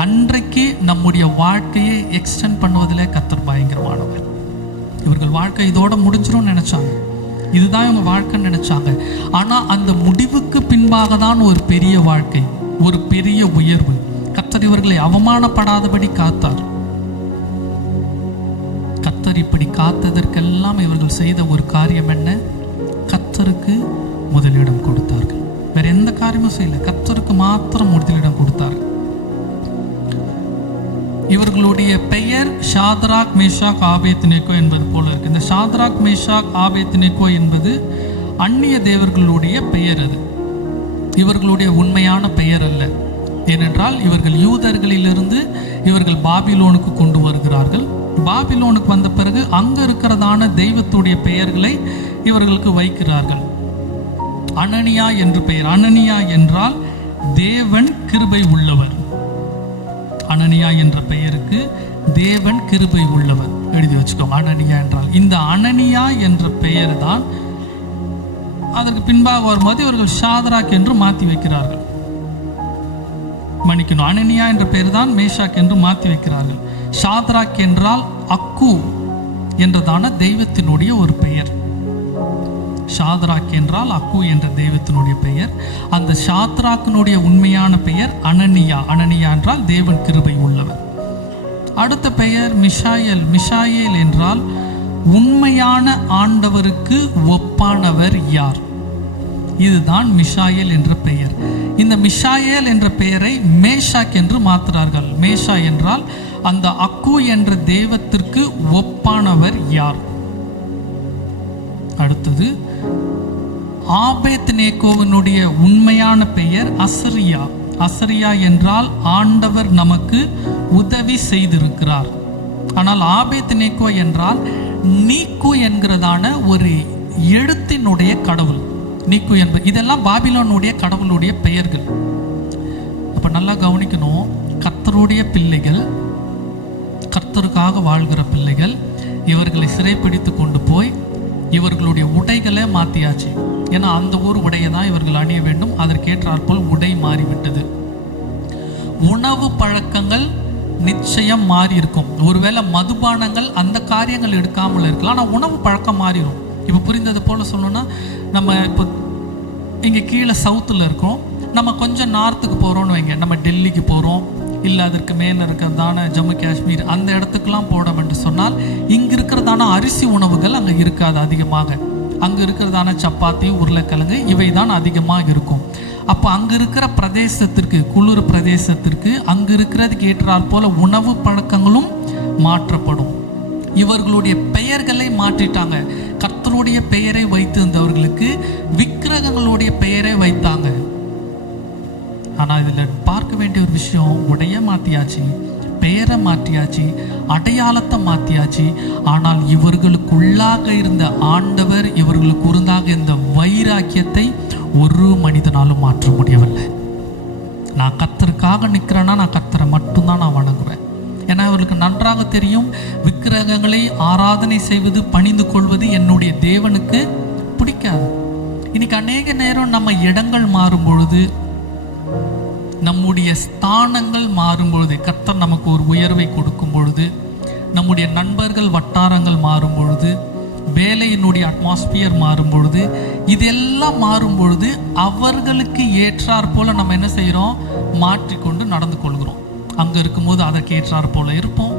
அன்றைக்கு நம்முடைய வாழ்க்கையை எக்ஸ்டெண்ட் பண்ணுவதில் கர்த்தர் பயங்கரமானவர். இவர்கள் வாழ்க்கை இதோட முடிஞ்சிடும் நினைச்சாங்க, இதுதான் இவங்க வாழ்க்கைன்னு நினைச்சாங்க. ஆனால் அந்த முடிவுக்கு பின்பாக தான் ஒரு பெரிய வாழ்க்கை, ஒரு பெரிய உயர்வு. கர்த்தர் இவர்களை அவமானப்படாதபடி காத்தார். கர்த்தர் இப்படி காத்ததற்கெல்லாம் இவர்கள் செய்த ஒரு காரியம் என்ன? கர்த்தருக்கு முதலிடம் கொடுத்தார்கள். வேற எந்த காரியமும் செய்யல, கர்த்தருக்கு மாத்திரம் முதலிடம் கொடுத்தார்கள். இவர்களுடைய பெயர் ஷாத்ராக், மேஷாக், ஆபேத்நேகோ என்பது போல இருக்கு. இந்த ஷாத்ராக், மேஷாக், ஆபேத்நேகோ என்பது அந்நிய தேவர்களுடைய பெயர். அது இவர்களுடைய உண்மையான பெயர் அல்ல. ஏனென்றால் இவர்கள் யூதர்களிலிருந்து இவர்கள் பாபிலோனுக்கு கொண்டு வருகிறார்கள். பாபிலோனுக்கு வந்த பிறகு அங்க இருக்கிறதான தெய்வத்துடைய பெயர்களை இவர்களுக்கு வைக்கிறார்கள். அனனியா என்று பெயர். அனனியா என்றால் தேவன் கிருபை உள்ளவர். அனனியா என்ற பெயருக்கு தேவன் கிருபை உள்ளவர் எழுதி வச்சுக்கோங்க. அனனியா என்றால், இந்த அனனியா என்ற பெயர் தான் அதற்கு பின்பாக வரும்போது இவர்கள் ஷாத்ராக் என்று மாற்றி வைக்கிறார்கள். மன்னிக்கணும், அனனியா என்ற பெயர் தான் மேஷாக் என்று மாற்றி வைக்கிறார்கள். ஷாத்ராக் என்றால் அக்கு என்றதான தெய்வத்தினுடைய ஒரு பெயர். ஷாத்ராக் என்றால் அக்கு என்ற தெய்வத்தினுடைய பெயர். அந்த ஷாத்ராக்கினுடைய உண்மையான பெயர் அனனியா. அனனியா என்றால் தேவன் கிருபை உள்ளவர். அடுத்த பெயர் மிஷாயேல். மிஷாயேல் என்றால் உண்மையான ஆண்டவருக்கு ஒப்பானவர் யார்? இதுதான் மிஷாயேல் என்ற பெயர். இந்த மிஷாயேல் என்ற பெயரை மேஷாக் என்று மாற்றுறார்கள். மேஷா என்றால் அந்த அக்கு என்ற தெய்வத்திற்கு ஒப்பானவர் யார்? அடுத்தது ஆபேத்நேகோவினுடைய உண்மையான பெயர் அசரியா. அசரியா என்றால் ஆண்டவர் நமக்கு உதவி செய்திருக்கிறார். ஆனால் ஆபேத்நேகோ என்றால் நீக்கு என்கிறதான ஒரு எழுத்தினுடைய கடவுள். நீக்கு என்பது இதெல்லாம் பாபிலோனுடைய கடவுளுடைய பெயர்கள். அப்ப நல்லா கவனிக்கணும், கர்த்தருடைய பிள்ளைகள், கர்த்தருக்காக வாழ்கிற பிள்ளைகள், இவர்களை சிறைப்பிடித்து கொண்டு போய் இவர்களுடைய உடைகளை மாற்றியாச்சு. ஏன்னா அந்த ஒரு உடையை தான் இவர்கள் அணிய வேண்டும். அதற்கேற்றாற்போல் உடை மாறிவிட்டது. உணவு பழக்கங்கள் நிச்சயம் மாறி இருக்கும். ஒருவேளை மதுபானங்கள் அந்த காரியங்கள் எடுக்காமல் இருக்கலாம், ஆனால் உணவு பழக்கம் மாறிடும். இப்போ புரிந்தது போல் சொல்லணும்னா, நம்ம இப்போ இங்கே கீழே சவுத்தில் இருக்கோம், நம்ம கொஞ்சம் நார்த்துக்கு போகிறோன்னு வைங்க, நம்ம டெல்லிக்கு போகிறோம், இல்லை அதற்கு மேலே இருக்கிறதான ஜம்மு காஷ்மீர் அந்த இடத்துக்கெல்லாம் போனோம் என்று சொன்னால், இங்கே இருக்கிறதான அரிசி உணவுகள் அங்கே இருக்காது அதிகமாக. அங்கே இருக்கிறதான சப்பாத்தி, உருளைக்கிழங்கு இவை தான் அதிகமாக இருக்கும். அப்போ அங்கே இருக்கிற பிரதேசத்திற்கு, குளிர் பிரதேசத்திற்கு அங்கே இருக்கிறதுக்கு ஏற்றாற் போல உணவு பழக்கங்களும் மாற்றப்படும். இவர்களுடைய பெயர்களை மாற்றிட்டாங்க. கர்த்தருடைய பெயரை வைத்திருந்தவர்களுக்கு விக்கிரகங்களுடைய பெயரை வைத்தாங்க. ஆனால் இதில் பார்க்க வேண்டிய ஒரு விஷயம், உடைய மாற்றியாச்சு, பெயரை மாற்றியாச்சு, அடையாளத்தை மாற்றியாச்சு. ஆனால் இவர்களுக்குள்ளாக இருந்த ஆண்டவர், இவர்களுக்கு உருந்தாக இருந்த வைராக்கியத்தை ஒரு மனிதனாலும் மாற்ற முடியவில்லை. நான் கர்த்தருக்காக நிற்கிறேன்னா நான் கர்த்தரை மட்டும்தான் நான் வணங்குவேன். ஏன்னா அவர்களுக்கு நன்றாக தெரியும், விக்கிரகங்களை ஆராதனை செய்வது, பணிந்து கொள்வது என்னுடைய தேவனுக்கு பிடிக்காது. இன்னைக்கு அநேக நேரம் நம்ம இடங்கள் மாறும் பொழுது, நம்முடைய ஸ்தானங்கள் மாறும் பொழுது, கர்த்தர் நமக்கு ஒரு உயர்வை கொடுக்கும் பொழுது, நம்முடைய நண்பர்கள் வட்டாரங்கள் மாறும் பொழுது, வேலையினுடைய அட்மாஸ்பியர் மாறும் பொழுது, இதெல்லாம் மாறும் பொழுது அவர்களுக்கு ஏற்றாற் போல நம்ம என்ன செய்கிறோம், மாற்றிக்கொண்டு நடந்து கொள்கிறோம். அங்கே இருக்கும்போது அதற்கு ஏற்றாற் போல இருப்போம்,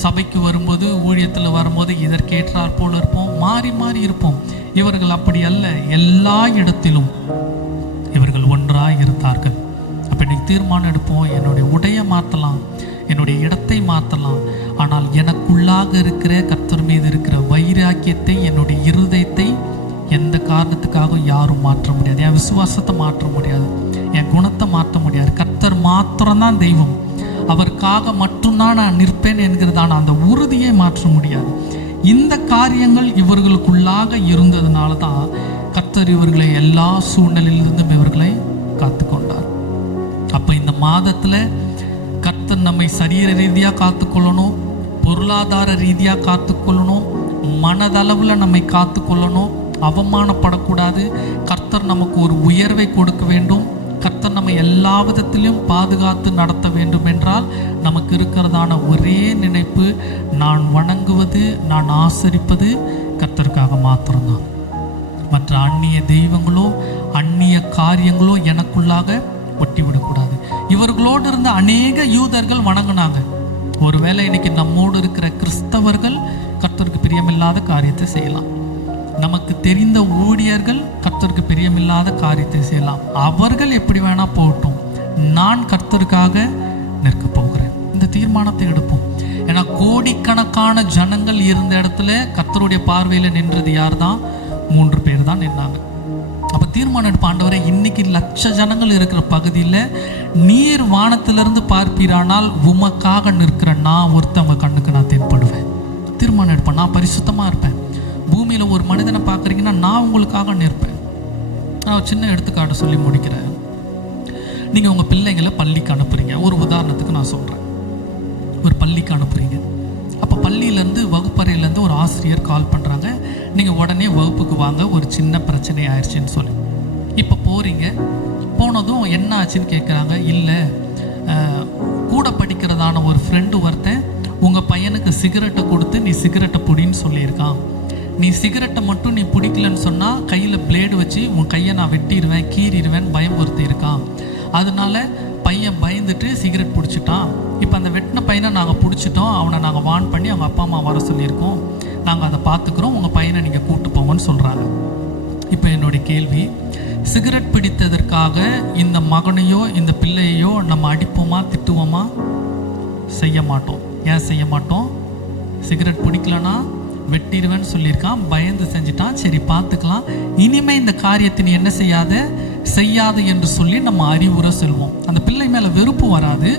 சபைக்கு வரும்போது, ஊழியத்தில் வரும்போது இதற்கு ஏற்றாற் போல இருப்போம், மாறி மாறி இருப்போம். இவர்கள் அப்படி அல்ல, எல்லா இடத்திலும் இவர்கள் ஒன்றாக இருந்தார்கள். அப்போ இன்னைக்கு தீர்மானம் எடுப்போம், என்னுடைய உடையை மாற்றலாம், என்னுடைய இடத்தை மாற்றலாம், ஆனால் எனக்குள்ளாக இருக்கிற கர்த்தர் மீது இருக்கிற வைராக்கியத்தை, என்னுடைய இருதயத்தை எந்த காரணத்துக்காகவும் யாரும் மாற்ற முடியாது. என் விசுவாசத்தை மாற்ற முடியாது, என் குணத்தை மாற்ற முடியாது. கர்த்தர் மாத்திரம்தான் தெய்வம், அவருக்காக மட்டும்தான் நான் நிற்பேன் என்கிறதான அந்த உறுதியை மாற்ற முடியாது. இந்த காரியங்கள் இவர்களுக்குள்ளாக இருந்ததுனால தான் கர்த்தர் இவர்களை எல்லா சூழ்நிலையிலிருந்தும் இவர்களை காத்துக்கொண்டார். அப்போ இந்த மாதத்தில் கர்த்தர் நம்மை சரீர ரீதியாக காத்துக்கொள்ளணும், பொருளாதார ரீதியாக காத்துக்கொள்ளணும், மனதளவில் நம்மை காத்துக்கொள்ளணும், அவமானப்படக்கூடாது. கர்த்தர் நமக்கு ஒரு உயர்வை கொடுக்க வேண்டும், கர்த்தர் நம்ம எல்லா விதத்திலும் பாதுகாத்து நடத்த வேண்டும் என்றால் நமக்கு இருக்கிறதான ஒரே நினைப்பு, நான் வணங்குவது, நான் ஆசரிப்பது கர்த்தருக்காக மாத்திரம்தான். மற்ற அந்நிய தெய்வங்களோ அந்நிய காரியங்களோ எனக்குள்ளாக ஒட்டி விடக்கூடாது. இவர்களோடு இருந்த அநேக யூதர்கள் வணங்கினாங்க. ஒருவேளை இன்னைக்கு நம்மோடு இருக்கிற கிறிஸ்தவர்கள் கர்த்தருக்கு பிரியமில்லாத காரியத்தை செய்யலாம், நமக்கு தெரிந்த ஊழியர்கள் கர்த்தருக்கு பிரியமில்லாத காரியத்தை செய்யலாம். அவர்கள் எப்படி வேணா போகட்டும், நான் கர்த்தருக்காக நிற்க போகிறேன். இந்த தீர்மானத்தை எடுப்போம். ஏன்னா கோடிக்கணக்கான ஜனங்கள் இருந்த இடத்துல கர்த்தருடைய பார்வையில் நின்றது யார் தான்? 3 பேர் தான் நின்னாங்க. அப்போ தீர்மானம் எடுப்ப, ஆண்டவரே இன்னைக்கு லட்ச ஜனங்கள் இருக்கிற பகுதியில் நீர் வானத்திலிருந்து பார்ப்பீரானால் உமக்காக நிற்கிற நான் ஒருத்தவங்க கண்ணுக்கு நான் தென்படுவேன். தீர்மானம் எடுப்பேன், நான் பரிசுத்தமாக இருப்பேன். பூமியில் ஒரு மனிதனை பார்க்குறீங்கன்னா நான் உங்களுக்காக நிற்பேன். நான் சின்ன எடுத்துக்காட்டு சொல்லி முடிக்கிறேன். நீங்கள் உங்கள் பிள்ளைங்களை பள்ளிக்கு அனுப்புகிறீங்க. ஒரு உதாரணத்துக்கு நான் சொல்கிறேன், ஒரு பள்ளிக்கு அனுப்புகிறீங்க. அப்போ பள்ளியிலேருந்து, வகுப்பறையிலேருந்து ஒரு ஆசிரியர் கால் பண்ணுறாங்க, நீங்கள் உடனே வகுப்புக்கு வாங்க, ஒரு சின்ன பிரச்சனை ஆயிடுச்சுன்னு சொல்லி. இப்போ போகிறீங்க, போனதும் என்ன ஆச்சுன்னு கேட்குறாங்க. இல்லை, கூட படிக்கிறதான ஒரு ஃப்ரெண்டு ஒருத்தன் உங்கள் பையனுக்கு சிகரெட்டை கொடுத்து நீ சிகரெட்டை பிடின்னு சொல்லியிருக்கான். நீ சிகரெட்டை மட்டும் நீ பிடிக்கலன்னு சொன்னால் கையில் பிளேடு வச்சு உன் கையை நான் வெட்டிடுவேன், கீறிடுவேன் பயமுறுத்தி இருக்கான். அதனால பையன் பயந்துட்டு சிகரெட் பிடிச்சிட்டான். இப்போ அந்த வெட்டின பையனை நாங்கள் பிடிச்சிட்டோம், அவனை நாங்கள் வார்ன் பண்ணி அவங்க அப்பா அம்மா வர சொல்லியிருக்கோம், நாங்கள் அதை பார்த்துக்குறோம், உங்கள் பையனை நீங்கள் கூப்பிட்டு போங்கன்னு சொல்கிறாங்க. இப்போ என்னுடைய கேள்வி, சிகரெட் பிடித்ததற்காக இந்த மகனையோ இந்த பிள்ளையோ நம்ம அடிப்போமா, திட்டுவோமா? செய்ய மாட்டோம். ஏன் செய்ய மாட்டோம்? சிகரெட் பிடிக்கலன்னா வெட்டிடுவேன்னு சொல்லியிருக்கான், பயந்து செஞ்சிட்டான், சரி பார்த்துக்கலாம், இனிமே இந்த காரியத்தை நீ என்ன செய்யாது என்று சொல்லி நம்ம அறிவுரை செல்வோம். அந்த பிள்ளை மேலே வெறுப்பு வராது,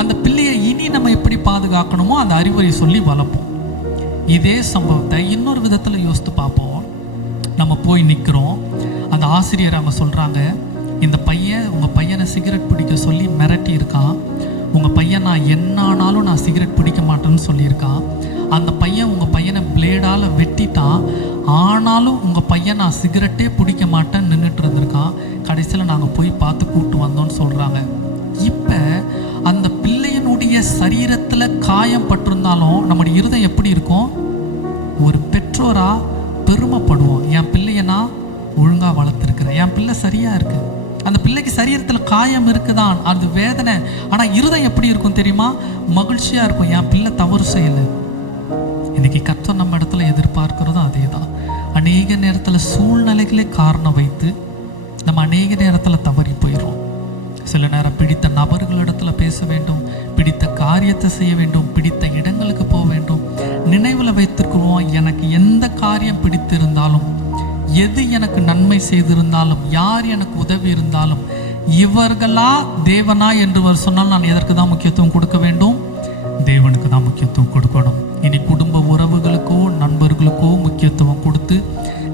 அந்த பிள்ளையை இனி நம்ம எப்படி பாதுகாக்கணுமோ அந்த அறிவுரை சொல்லி வளர்ப்போம். இதே சம்பவத்தை இன்னொரு விதத்தில் யோசித்து பார்ப்போம். நம்ம போய் நிற்கிறோம், அந்த ஆசிரியர் அவங்க சொல்கிறாங்க, இந்த பையன் உங்கள் பையனை சிகரெட் பிடிக்க சொல்லி மிரட்டி இருக்கான், உங்கள் பையன் நான் என்ன ஆனாலும் நான் சிகரெட் பிடிக்க மாட்டேன்னு சொல்லியிருக்கான், அந்த பையன் உங்கள் பையனை பிளேடால் வெட்டிட்டான், ஆனாலும் உங்கள் பையன் நான் சிகரெட்டே பிடிக்க மாட்டேன்னு நின்றுட்டு இருந்திருக்கான், கடைசியில் நாங்கள் போய் பார்த்து கூப்பிட்டு வந்தோன்னு சொல்கிறாங்க. இப்போ அந்த பிள்ளையனுடைய சரீரத்தில் காயம் பட்டிருந்தாலும் நம்முடைய இருதயம் எப்படி இருக்கும்? ஒரு பெற்றோரா பெருமைப்படுவோம். என் பிள்ளைய நான் ஒழுங்காக வளர்த்துருக்கிறேன், என் பிள்ளை சரியாக இருக்குது. அந்த பிள்ளைக்கு சரீரத்தில் காயம் இருக்குதான், அது வேதனை. ஆனால் இருதயம் எப்படி இருக்கும் தெரியுமா? மகிழ்ச்சியாக இருக்கும், என் பிள்ளை தவறு செய்யலை. இன்னைக்கு கர்த்தர் நம்ம இடத்துல எதிர்பார்க்கிறதும் அதே தான். அநேக நேரத்தில் சூழ்நிலைகளே காரணம் வைத்து நம்ம அநேக நேரத்தில் தவறி போயிடும். சில நேரம் பிடித்த நபர்களிடத்தில் பேச வேண்டும், பிடித்த காரியத்தை செய்ய வேண்டும், பிடித்த இடங்களுக்கு போக வேண்டும். நினைவில் வைத்திருக்கிறோம், எனக்கு எந்த காரியம் பிடித்திருந்தாலும், எது எனக்கு நன்மை செய்திருந்தாலும், யார் எனக்கு உதவி இருந்தாலும், இவர்களா தேவனா என்று சொன்னால் நான் எதற்கு தான் முக்கியத்துவம் கொடுக்க வேண்டும்? தேவனுக்கு தான் முக்கியத்துவம் கொடுக்கணும். இனி குடும்ப உறவுகளுக்கோ நண்பர்களுக்கோ முக்கியத்துவம் கொடுத்து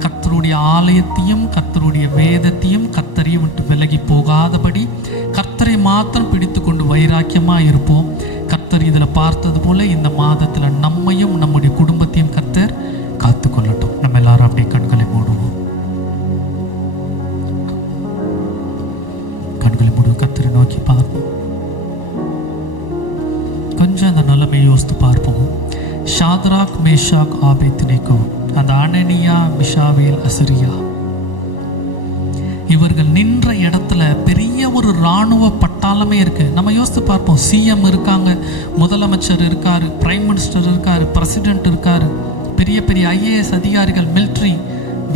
கர்த்தருடைய ஆலயத்தையும் கர்த்தருடைய வேதத்தையும் கர்த்தரையும் விட்டு விலகி போகாதபடி கர்த்தரை மாத்திரம் பிடித்து கொண்டு வைராக்கியமாக இருப்போம். கர்த்தர் இதில் பார்த்தது போல இந்த மாதத்தில் நம்மையும் நம்முடைய குடும்பத்தையும் கர்த்தர் காத்து கொள்ளட்டும். நம்ம எல்லாரும் அப்படியே கண்களை மூடுவோம். கண்களை மூடுவோம். கர்த்தரை நோக்கி பார்ப்போம். கொஞ்சம் அந்த நிலைமையை யோசித்து பார்ப்போம். ஷாத்ராக், மேஷாக், ஆபேத்நேகோ, அந்த அனனியா, மிஷாவேல், அசரியா, இவர்கள் நின்ற இடத்துல பெரிய ஒரு இராணுவ பட்டாளமே இருக்கு. நம்ம யோசித்து பார்ப்போம். சிஎம் இருக்காங்க, முதலமைச்சர் இருக்காரு, பிரைம் மினிஸ்டர் இருக்காரு, பிரசிடென்ட் இருக்காரு, பெரிய பெரிய ஐஏஎஸ் அதிகாரிகள், மிலிட்ரி,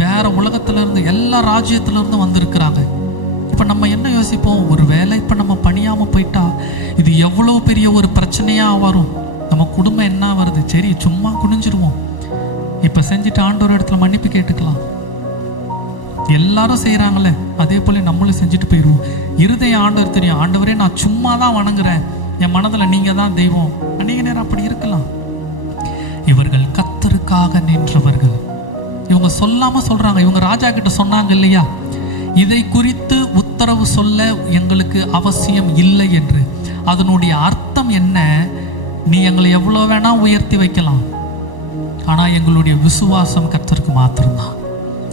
வேற உலகத்துல இருந்து எல்லா ராஜ்யத்துல இருந்து வந்திருக்கிறாங்க. இப்போ நம்ம என்ன யோசிப்போம்? ஒரு வேலை இப்போ நம்ம பணியாமல் போயிட்டா இது எவ்வளோ பெரிய ஒரு பிரச்சனையாக வரும். நம்ம குடும்பம் என்ன வருது? சரி சும்மா குனிஞ்சிருவோம், இப்போ செஞ்சுட்டு ஆண்டவர் இடத்துல மன்னிப்பு கேட்டுக்கலாம். எல்லாரும் செய்கிறாங்களே அதே போல நம்மளும் செஞ்சுட்டு போயிடுவோம். இருதய ஆண்டவர் தெரியும். ஆண்டவரே நான் சும்மா தான் வணங்குறேன், என் மனதில் நீங்கள் தான் தெய்வம். அநேக நேரம் அப்படி இருக்கலாம். இவர்கள் கர்த்தருக்காக நின்றவர்கள். இவங்க சொல்லாமல் சொல்கிறாங்க. இவங்க ராஜா கிட்ட சொன்னாங்க இல்லையா, இதை குறித்து உத்தரவு சொல்ல எங்களுக்கு அவசியம் இல்லை என்று. அதனுடைய அர்த்தம் என்ன? நீ எங்களை எவ்வளோ வேணா உயர்த்தி வைக்கலாம், ஆனால் எங்களுடைய விசுவாசம் கர்த்தருக்கு மாத்திரம்தான்,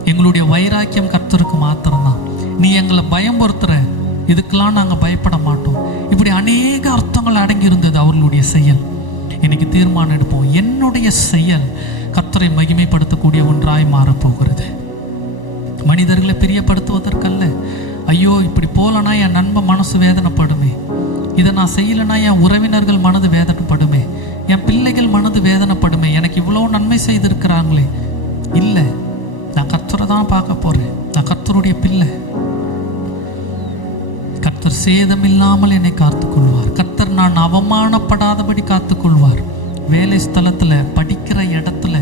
எங்களுடைய வைராக்கியம் கர்த்தருக்கு மாத்திரம்தான். நீ எங்களை பயம்படுத்துற, இதுக்கெல்லாம் நாங்கள் பயப்பட மாட்டோம். இப்படி அநேக அர்த்தங்கள் அடங்கி இருந்தது அவர்களுடைய செயல். இன்னைக்கு தீர்மானம் எடுப்போம், என்னுடைய செயல் கர்த்தரை மகிமைப்படுத்தக்கூடிய ஒன்றாய் மாறப்போகிறது. மனிதர்களை பிரியப்படுத்துவதற்கல்ல. ஐயோ இப்படி போலனா என் நண்பன் மனசு வேதனைப்படுமே, இதை நான் செய்யலைன்னா என் உறவினர்கள் மனது வேதனைப்படுமே, என் பிள்ளைகள் மனது வேதனைப்படுமே, எனக்கு இவ்வளோ நன்மை செய்திருக்கிறாங்களே. இல்லை, நான் கர்த்தரை தான் பார்க்க போகிறேன், நான் கர்த்தருடைய பிள்ளை. கர்த்தர் சேதம் இல்லாமல் என்னை காத்துக்கொள்வார். கர்த்தர் நான் அவமானப்படாதபடி காத்துக்கொள்வார். வேலை ஸ்தலத்தில், படிக்கிற இடத்துல,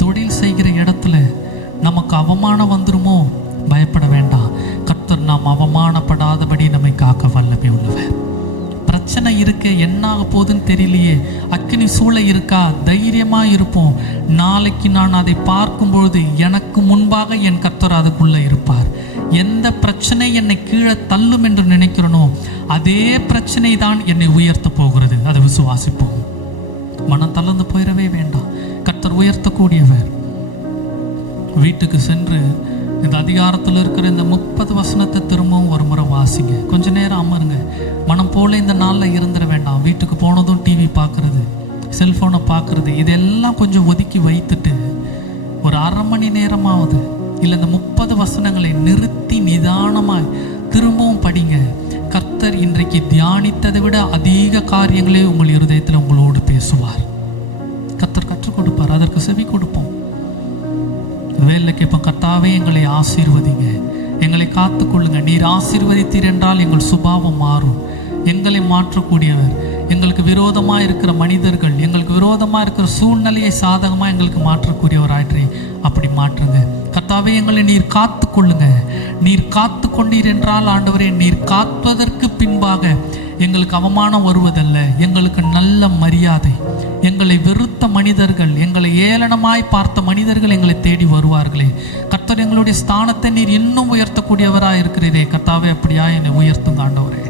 தொழில் செய்கிற இடத்துல நமக்கு அவமானம் வந்துருமோ பயப்பட வேண்டாம். கர்த்தர் நாம் அவமானப்படாதபடி நம்மை காக்க வல்லமை உள்ளவர். பிரச்சனை இருக்கு, என்ன ஆக போகுதுன்னு தெரியலையே, அக்கினி சூளை இருக்கா, தைரியமா இருப்போம். நாளைக்கு நான் அதை பார்க்கும்பொழுது எனக்கு முன்பாக என் கர்த்தர் அதுக்குள்ள இருப்பார். எந்த பிரச்சனை என்னை கீழே தள்ளும் என்று நினைக்கிறனோ அதே பிரச்சனை தான் என்னை உயர்த்த போகிறது. அதை விசுவாசிப்போம். மனம் தளர்ந்து போயிடவே வேண்டாம். கர்த்தர் உயர்த்தக்கூடியவர். வீட்டுக்கு சென்று இந்த அதிகாரத்தில் இருக்கிற இந்த 30 வசனத்தை திரும்பவும் ஒரு முறை வாசிங்க. கொஞ்ச நேரம் அமருங்க. மனம் போல இந்த நாளில் இருந்துட வேண்டாம். வீட்டுக்கு போனதும் டிவி பார்க்குறது, செல்ஃபோனை பார்க்குறது, இதெல்லாம் கொஞ்சம் ஒதுக்கி வைத்துட்டு ஒரு அரை மணி நேரமாவது இல்லை இந்த 30 வசனங்களை நிறுத்தி நிதானமாக திரும்பவும் படிங்க. கர்த்தர் இன்றைக்கு தியானித்ததை விட அதிக காரியங்களே உங்கள் இருதயத்தில் உங்களோடு பேசுவார். கர்த்தர் கற்றுக் கொடுப்பார். அதற்கு செவி கொடுப்போம். வேலை கேட்போம். கர்த்தாவே எங்களை ஆசீர்வதிங்க, எங்களை காத்துக்கொள்ளுங்க. நீர் ஆசீர்வதித்தீர் என்றால் எங்கள் சுபாவம் மாறும். எங்களை மாற்றக்கூடியவர். எங்களுக்கு விரோதமாக இருக்கிற மனிதர்கள், எங்களுக்கு விரோதமாக இருக்கிற சூழ்நிலையை சாதகமாக எங்களுக்கு மாற்றக்கூடியவராயிற்றே, அப்படி மாற்றுங்க. கர்த்தாவே எங்களை நீர் காத்து கொள்ளுங்க. நீர் காத்து கொண்டீர் என்றால் ஆண்டவரே, நீர் காப்பதற்கு பின்பாக எங்களுக்கு அவமானம் வருவதல்ல, எங்களுக்கு நல்ல மரியாதை. எங்களை வெறுத்த மனிதர்கள், எங்களை ஏளனமாய் பார்த்த மனிதர்கள் எங்களை தேடி வருவார்களே. கர்த்தர் எங்களுடைய ஸ்தானத்தை நீர் இன்னும் உயர்த்தக்கூடியவராக இருக்கிறீரே. கர்த்தாவே அப்படியா என்னை உயர்த்துங்க ஆண்டவரே.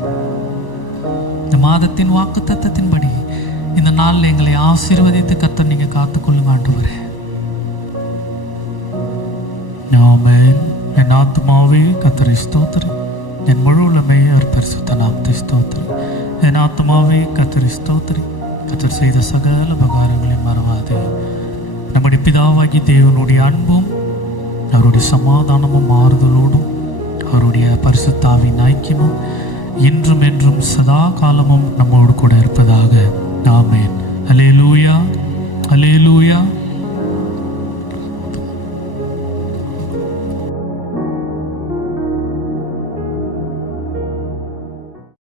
இந்த மாதத்தின் வாக்கு தத்தத்தின்படி இந்த நாளில் எங்களை ஆசீர்வதித்து கர்த்தர் நீங்கள் காத்துக்கொள்ளுங்க ஆண்டவரே. ஆமென். என் ஆத்மாவே கர்த்தரை ஸ்தோத்திரி, என் முழு உள்ளமே அவர் பரிசுத்த நாமத்தை ஸ்தோத்திரி. என் ஆத்மாவே கர்த்தரை ஸ்தோத்திரி, கர்த்தர் செய்த சகல உபகாரங்களை மறவாதே. நம்முடைய பிதாவாகி தேவனுடைய அன்பும் அவருடைய சமாதானமும் ஆறுதலோடும் அவருடைய பரிசுத்தாவின் ஐக்கியமும் இன்றும் என்றும் சதா காலமும் நம்மோடு கூட இருப்பதாக. ஆமென். அல்லேலூயா, அல்லேலூயா.